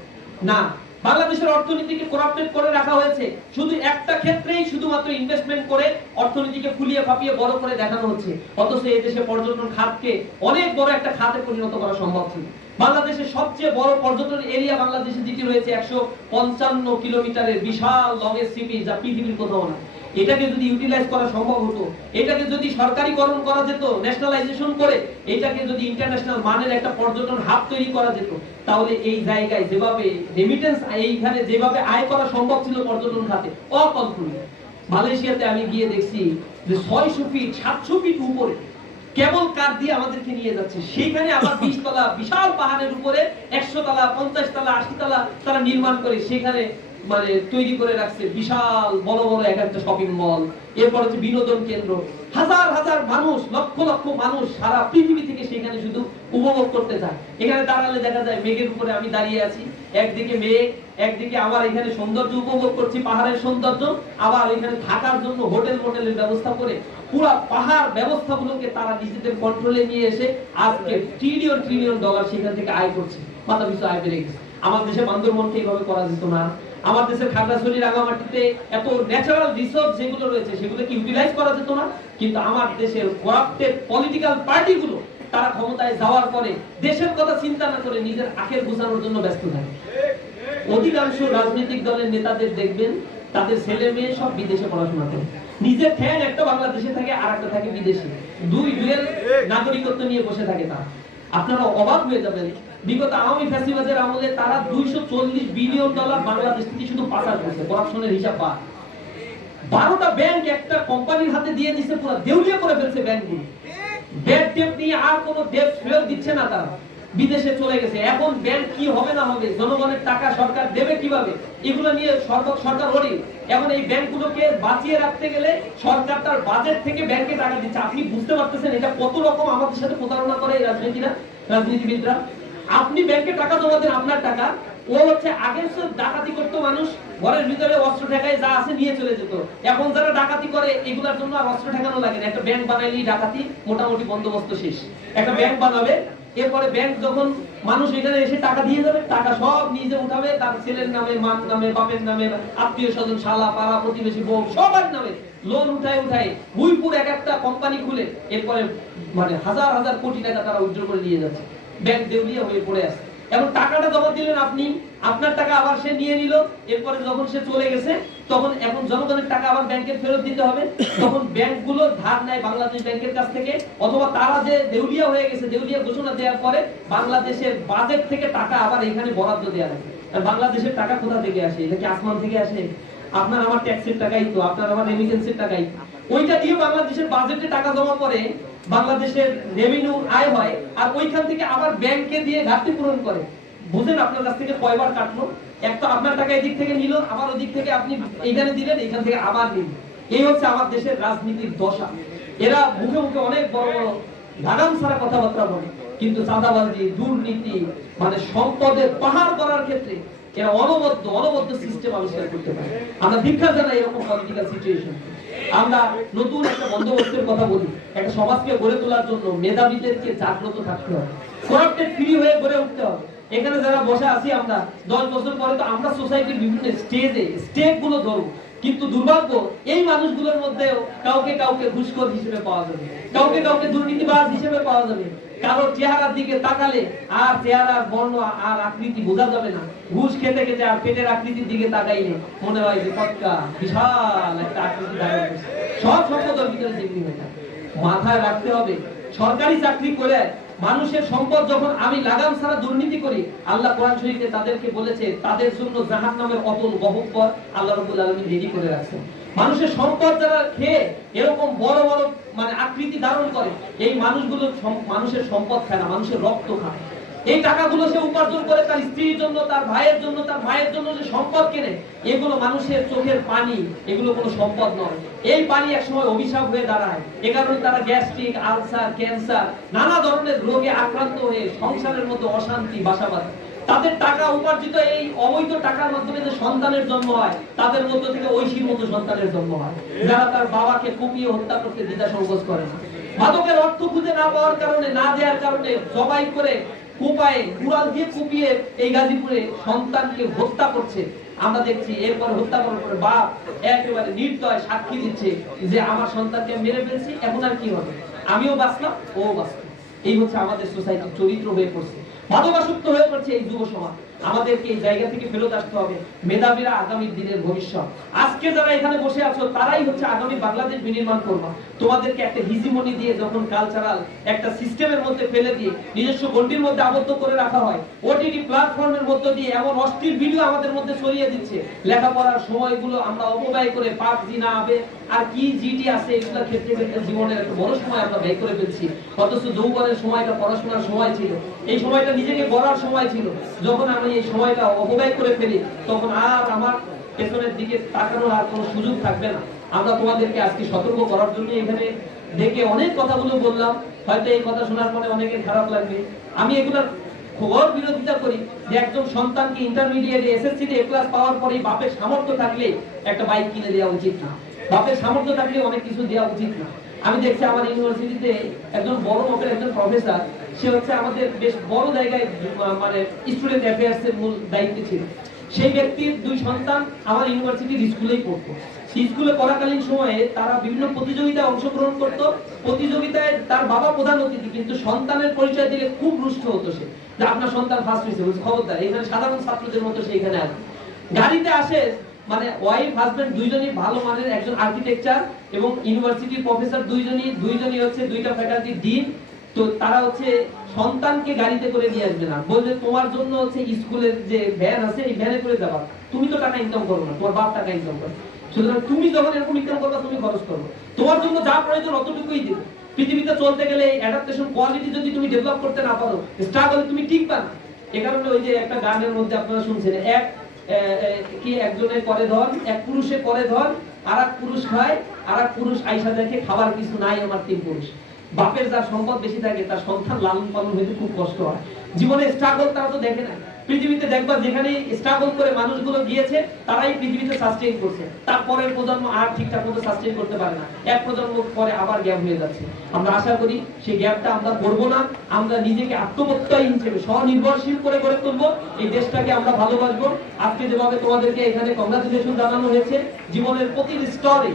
না। বাংলাদেশের অর্থনীতিকে করাপ্টেড করে রাখা হয়েছে, শুধু একটা ক্ষেত্রেই শুধুমাত্র ইনভেস্টমেন্ট করে অর্থনীতিকে ফুলিয়ে ফাঁপিয়ে বড় করে দেখানো হচ্ছে। অথচ এই দেশে পর্যটন খাতকে অনেক বড় একটা খাতে পরিণত করা সম্ভব ছিল। বাংলাদেশের সবচেয়ে বড় পর্যটন এরিয়া বাংলাদেশে যেটি রয়েছে 155 কিলোমিটারের বিশাল লংগেস্ট সি বিচ, যা পৃথিবীর কোথাও না। এটাকে যদি ইউটিলাইজ করা সম্ভব হতো, এটাকে যদি সরকারিকরণ করা যেত, ন্যাশনালাইজেশন করে এটাকে যদি ইন্টারন্যাশনাল মানের একটা পর্যটন হাব তৈরি করা যেত, তাহলে এই জায়গায় যেভাবে রেমিটেন্স এইখানে যেভাবে আয় করা সম্ভব ছিল পর্যটন খাতে, অকল্পনীয়। মালয়েশিয়াতে আমি গিয়ে দেখছি যে 600 ফিট 700 ফিট উপরে কেবল কার দিয়ে আমাদেরকে নিয়ে যাচ্ছে, সেখানে আবার 20 তলা বিশাল পাহাড়ের উপরে 100 তলা 50 তলা 80 তলা তারা নির্মাণ করে সেখানে মানে তৈরি করে রাখছে বিশাল বড় বড় একটা শপিং মল, এরপর হচ্ছে বিনোদন কেন্দ্র। হাজার হাজার মানুষ, লক্ষ লক্ষ মানুষ সারা পৃথিবী থেকে সেখানে শুধু উপভোগ করতে যায়। এখানে দাঁড়ালে দেখা যায় মেঘের উপরে আমি দাঁড়িয়ে আছি, একদিকে মেঘ, একদিকে আবার এখানে সৌন্দর্য উপভোগ করছি, পাহাড়ের সৌন্দর্য, আবার এখানে থাকার জন্য হোটেলের ব্যবস্থা করে পুরো পাহাড় ব্যবস্থাগুলোকে তারা নিজেদের কন্ট্রোলে নিয়ে এসে আজকে ট্রিলিয়ন ডলার সেখান থেকে আয় করছে, মাথা পিছু আয় বেড়ে গেছে। আমার দেশে বান্দরবনকে এইভাবে করা যেত না। আমার দেশের খাগড়াছড়ি রাঙামাটিতে এত ন্যাচারাল রিসোর্স যেগুলো রয়েছে সেগুলো কি ইউটিলাইজ করা যেত না? কিন্তু আমার দেশের করাপ্টেড পলিটিক্যাল পার্টিগুলো তারা ক্ষমতায় যাওয়ার পরে দেশের কথা চিন্তা না করে নিজের আখের গুছানোর জন্য ব্যস্ত থাকে। অধিকাংশ রাজনৈতিক দলের নেতাদের দেখবেন তাদের ছেলে মেয়ে সব বিদেশে পড়াশোনা করে, নিজের ঠ্যাং একটা বাংলাদেশে থাকে আর একটা থাকে বিদেশে, দুইয়ের নাগরিকত্ব নিয়ে বসে থাকে তারা। আপনারা অবাক হয়ে যাবেন, বিগত আওয়ামী ফ্যাসিবাদের আমলে তারা 240 বিলিয়ন ডলার বাংলাদেশ থেকে শুধু পাচার করছে, করাপশনের হিসাব বাদ। 12টা ব্যাংক একটা কোম্পানির হাতে দিয়ে দিচ্ছে, পুরো দেউলিয়া করে ফেলছে ব্যাংকগুলো। ব্যাংক টেপ নিয়ে আর কোনো দেশ ফেরত দিচ্ছে না, তারা বিদেশে চলে গেছে। এখন ব্যাংক কি হবে না হবে, জনগণের টাকা সরকার দেবে কিভাবে, এগুলো নিয়ে সরকার ওরি। এখন এই ব্যাংকগুলোকে বাঁচিয়ে রাখতে গেলে সরকার তার বাজেট থেকে ব্যাংকে টাকা দিচ্ছে। আপনি বুঝতে পারতেছেন এটা কত রকম আমাদের সাথে প্রতারণা করে এই রাজনীতিবিদরা। আপনি ব্যাংকে টাকা জমা দেন, আপনার টাকা, ও হচ্ছে আগে ডাকাতি করতো মানুষ, ঘরের ভিতরে অস্ত্র ঠেকায় যা আছে নিয়ে চলে যেত। এখন যারা ডাকাতি করে এগুলোর জন্য আর অস্ত্র ঠেকানো লাগে না, একটা ব্যাংক বানাইলেই ডাকাতি মোটামুটি বন্দোবস্ত শেষ। একটা ব্যাংক বানাবে, এরপরে ব্যাংক যখন মানুষ এখানে এসে টাকা দিয়ে যাবে, টাকা সব নিজে উঠাবে, তার ছেলের নামে, মার নামে, বাপের নামে, আত্মীয় স্বজন, শালা পাড়া প্রতিবেশী, বউ সবার নামে লোন উঠায় হুইপুর এক একটা কোম্পানি খুলে এরপরে মানে হাজার হাজার কোটি টাকা তারা উইথড্র করে নিয়ে যাচ্ছে। ব্যাংক দেউলিয়া হয়ে পড়ে আছে। এখন টাকাটা জমা দিলেন আপনি, আপনার টাকা আবার সে নিয়ে নিল, এরপরে যখন সে চলে গেছে তখন এখন জনগণের টাকা আবার ব্যাংকে ফেরত দিতে হবে। তখন ব্যাংকগুলো ধার নেয় বাংলাদেশ ব্যাংকের কাছ থেকে, অথবা তারা যে দেউলিয়া হয়ে গেছে, দেউলিয়া ঘোষণা দেওয়ার পরে বাংলাদেশের বাজেট থেকে টাকা আবার এখানে বরাদ্দ দেওয়া লাগে। আর বাংলাদেশের টাকা কোথা থেকে আসে? এটা কি আসমান থেকে আসে? আপনার আমার ট্যাক্সের টাকাই তো, আপনার আমার রেমিটেন্সের টাকাই। ওইটা দিয়ে বাংলাদেশের বাজেটে টাকা জমা করে, বাংলাদেশের রেভিনিউ আয় হয়, আর ওইখান থেকে আবার ব্যাংকে দিয়ে ঘাটতি পূরণ করে। বুঝেন আপনার কাছ থেকে কয়বার কাটলো? একটা আপনার টাকা এদিক থেকে নিল, আবার ওদিক থেকে আপনি এইখানে দিলেন, এখান থেকে আবার নিল। এই হচ্ছে আমার দেশের রাজনীতির দশা। এরা মুখে মুখে অনেক বড় বড় লাগাম ছাড়া কথাবার্তা বলে, কিন্তু চাঁদাবাজি, দুর্নীতি, মানে সম্পদের পাহাড় করার ক্ষেত্রে এরা অনবদ্য সিস্টেম আবিষ্কার করতে পারে। আমরা দীক্ষা জানাই এরকম পলিটিক্যাল সিচুয়েশন। আমরা নতুন একটা বন্দোবস্তের কথা বলি, একটা সমাজকে গড়ে তোলার জন্য মেধাবীদেরকে জাগ্রত থাকতে হবে, করাপ্টেড ফ্রি হয়ে গড়ে উঠতে হবে। এখানে যারা বসে আছি আমরা 10 বছর পরে তো আমরা সোসাইটির বিভিন্ন স্টেপ গুলো ধরবো, কিন্তু দুর্ভাগ্য এই মানুষগুলোর মধ্যে কাউকে ঘুষখোর হিসেবে পাওয়া যাবে, কাউকে দুর্নীতিবাজ হিসেবে পাওয়া যাবে। কারো চেহারার দিকে তাকালে আর চেহারার বর্ণ আর আকৃতি বোঝা যাবে না। ঘুষ খেতে খেতে আর পেটের আকৃতির দিকে তাকাইলে মনে হয় যে পটকা বিশাল একটা আকৃতি ধারণ করছে, সব সম্পদের ভিতরে জিম্মি হয়ে থাকে। মাথায় রাখতে হবে, সরকারি চাকরি করে মানুষের সম্পদ যখন আমি লাগাম ছাড়া দুর্নীতি করি, আল্লাহ কোরআন শরীফে তাদেরকে বলেছে তাদের জন্য জাহান্নামের অতল গহ্বর আল্লাহ রাব্বুল আলামিন রেডি করে রাখছেন। মানুষের সম্পদ যারা খেয়ে এরকম বড় বড় মানে আকৃতি ধারণ করে, এই মানুষগুলো মানুষের সম্পদ খায় না, মানুষের রক্ত খায়। এই টাকাগুলো সে উপার্জন করে তার স্ত্রীর জন্য, তার ভাইয়ের জন্য, তার মায়ের জন্য যে সম্পদ কেনে, এগুলো মানুষের চোখের পানি, এগুলো কোনো সম্পদ নয়। এই পানি একসময় অভিশাপ হয়ে দাঁড়ায়। এ কারণে তারা গ্যাস্ট্রিক, আলসার, ক্যান্সার, নানা ধরনের রোগে আক্রান্ত হয়ে সংসারের মধ্যে অশান্তি বাসা বাঁধে। তাদের টাকা উপার্জিত এই অবৈধ টাকার মাধ্যমে যে সন্তানের জন্ম হয়, তাদের মধ্য থেকে ঐশীর মতো সন্তানের জন্ম হয়, যারা তার বাবাকে কুপিয়ে হত্যা করতে দ্বিধা সংকোচ করে না। মাদকের অর্থ খুঁজে না পাওয়ার কারণে, না দেওয়ার কারণে জবাই করে কুপায়ে কুড়াল দিয়ে কুপিয়ে এই গাজীপুরে সন্তানকে হত্যা করছে আমরা দেখছি। এরপর হত্যা করার পরে বাপ একেবারে নির্দয় সাক্ষী দিচ্ছে যে আমার সন্তানকে মেরে ফেলছি, এখন আর কি হবে, আমিও বাঁচলাম ও বাঁচলাম। এই হচ্ছে আমাদের সোসাইটির চরিত্র হয়ে পড়ছে, মাদকাসক্ত হয়ে পড়ছে এই যুব সমাজ। আমাদেরকে এই জায়গা থেকে ফেরত আসতে হবে। মেধাবীরা আগামী দিনের ভবিষ্যৎ। আজকে যারা এখানে বসে আছো তারাই হচ্ছে আগামী বাংলাদেশ বিনির্মাণ করবা। তোমাদেরকে একটা হিজিমনি দিয়ে যখন কালচারাল একটা সিস্টেমের মধ্যে ফেলে দিয়ে নিজস্ব গণ্ডির মধ্যে আবদ্ধ করে রাখা হয়, ওটিটি প্ল্যাটফর্মের মধ্যে দিয়ে এমন অশ্লীল ভিডিও আমাদের মধ্যে ছড়িয়ে দিচ্ছে, লেখাপড়ার সময়গুলো আমরা অপব্যয় করে পাবজি না হবে আর কি জিটি আছে এগুলো ক্ষেত্রে ক্ষেত্রে জীবনের একটা বড় সময় আমরা ব্যয় করে ফেলছি। অথচ যৌবনের সময়টা পড়াশোনার সময় ছিল, এই সময়টা নিজেকে গড়ার সময় ছিল। যখন আমি এই সময়টা অপব্যয় করে ফেলি তখন আর আমার পেছনের দিকে তাকানোর আর কোনো সুযোগ থাকবে না। আমরা তোমাদেরকে আজকে সতর্ক করার জন্য এখানে দেখে অনেক কথাগুলো বললাম। হয়তো এই কথা শোনার পরে অনেকের খারাপ লাগবে। আমি এগুলোর খবর বিরোধিতা করি যে একজন সন্তানকে ইন্টারমিডিয়েটে এসএসসি তে A+ পাওয়ার পরে বাপের সামর্থ্য থাকলে একটা বাইক কিনে দেওয়া উচিত না, বাপের সামর্থ্য থাকলে অনেক কিছু দেওয়া উচিত না। আমি দেখছি আমার ইউনিভার্সিটিতে একজন বড় মাপের একজন প্রফেসর, সে হচ্ছে আমাদের বেশ বড় জায়গায় মানে স্টুডেন্ট অ্যাফেয়ার্স এর মূল দায়িত্বে ছিল। সেই ব্যক্তির 2 সন্তান আমার ইউনিভার্সিটির স্কুলেই পড়তো। স্কুলে পড়াকালীন সময়ে তারা বিভিন্ন প্রতিযোগিতায় অংশগ্রহণ করত। প্রতিযোগিতায় তার বাবা প্রধান অতিথি, কিন্তু সন্তানের পরিচয় দিলে খুব রুষ্ট হতো সে, যে আপনার সন্তান ফার্স্ট হয়েছে। বলছে খবরদার, এখানে সাধারণ ছাত্রদের মতো সেইখানে আসে। গাড়িতে আসে মানে ওয়াইফ হাজবেন্ড দুইজনই ভালো মানের একজন আর্কিটেকচার এবং ইউনিভার্সিটির প্রফেসর দুইজনই হচ্ছে দুইটা ফ্যাকাল্টি ডিন। তো তারা হচ্ছে সন্তানকে গাড়িতে করে নিয়ে আসবে না, বলবে তোমার জন্য হচ্ছে স্কুলের যে ভ্যান আছে এই ভ্যানে করে যাবা, তুমি তো টাকা ইনকাম করো না, তোমার বাপ টাকা ইনকাম করে, সুতরাং তুমি যখন এরকম ইনকাম করবা তুমি খরচ করবে, তোমার জন্য যা প্রয়োজন অতটুকুই দিবে। পৃথিবীতে চলতে গেলে এই অ্যাডাপ্টেশন কোয়ালিটি যদি তুমি ডেভেলপ করতে না পারো, স্ট্রাগল তুমি টিকবা না। এই কারণে ওই যে একটা গানের মধ্যে আপনারা শুনছেন, কি একজনের করে ধন, এক পুরুষে করে ধন, আর এক পুরুষ খায়, আর এক পুরুষ আইসা দেখে খাবার কিছু নাই আমার তিন পুরুষ। বাপের যার সম্পদ বেশি থাকে তার সন্তান লালন পালন হইতে খুব কষ্ট হয়। জীবনে স্ট্রাগল তারা তো দেখে না। পৃথিবীতে দেখবা যেখানে স্ট্রাগল করে মানুষগুলো গিয়েছে তারাই পৃথিবীতে সাস্টেইন করছে, তারপরের প্রজন্ম আর ঠিকঠাক মতো সাস্টেইন করতে পারে না, এক প্রজন্ম পরে আবার গ্যাপ হয়ে যাচ্ছে। আমরা আশা করি সেই গ্যাপটা আমরা করবো না, আমরা নিজেকে আত্মপ্রত্যয়ী হিসেবে স্বনির্ভরশীল করে গড়ে তুলবো, এই দেশটাকে আমরা ভালোবাসবো। আজকে যেভাবে তোমাদেরকে এখানে কংগ্রাচুলেশন জানানো হয়েছে, জীবনের প্রতি স্তরে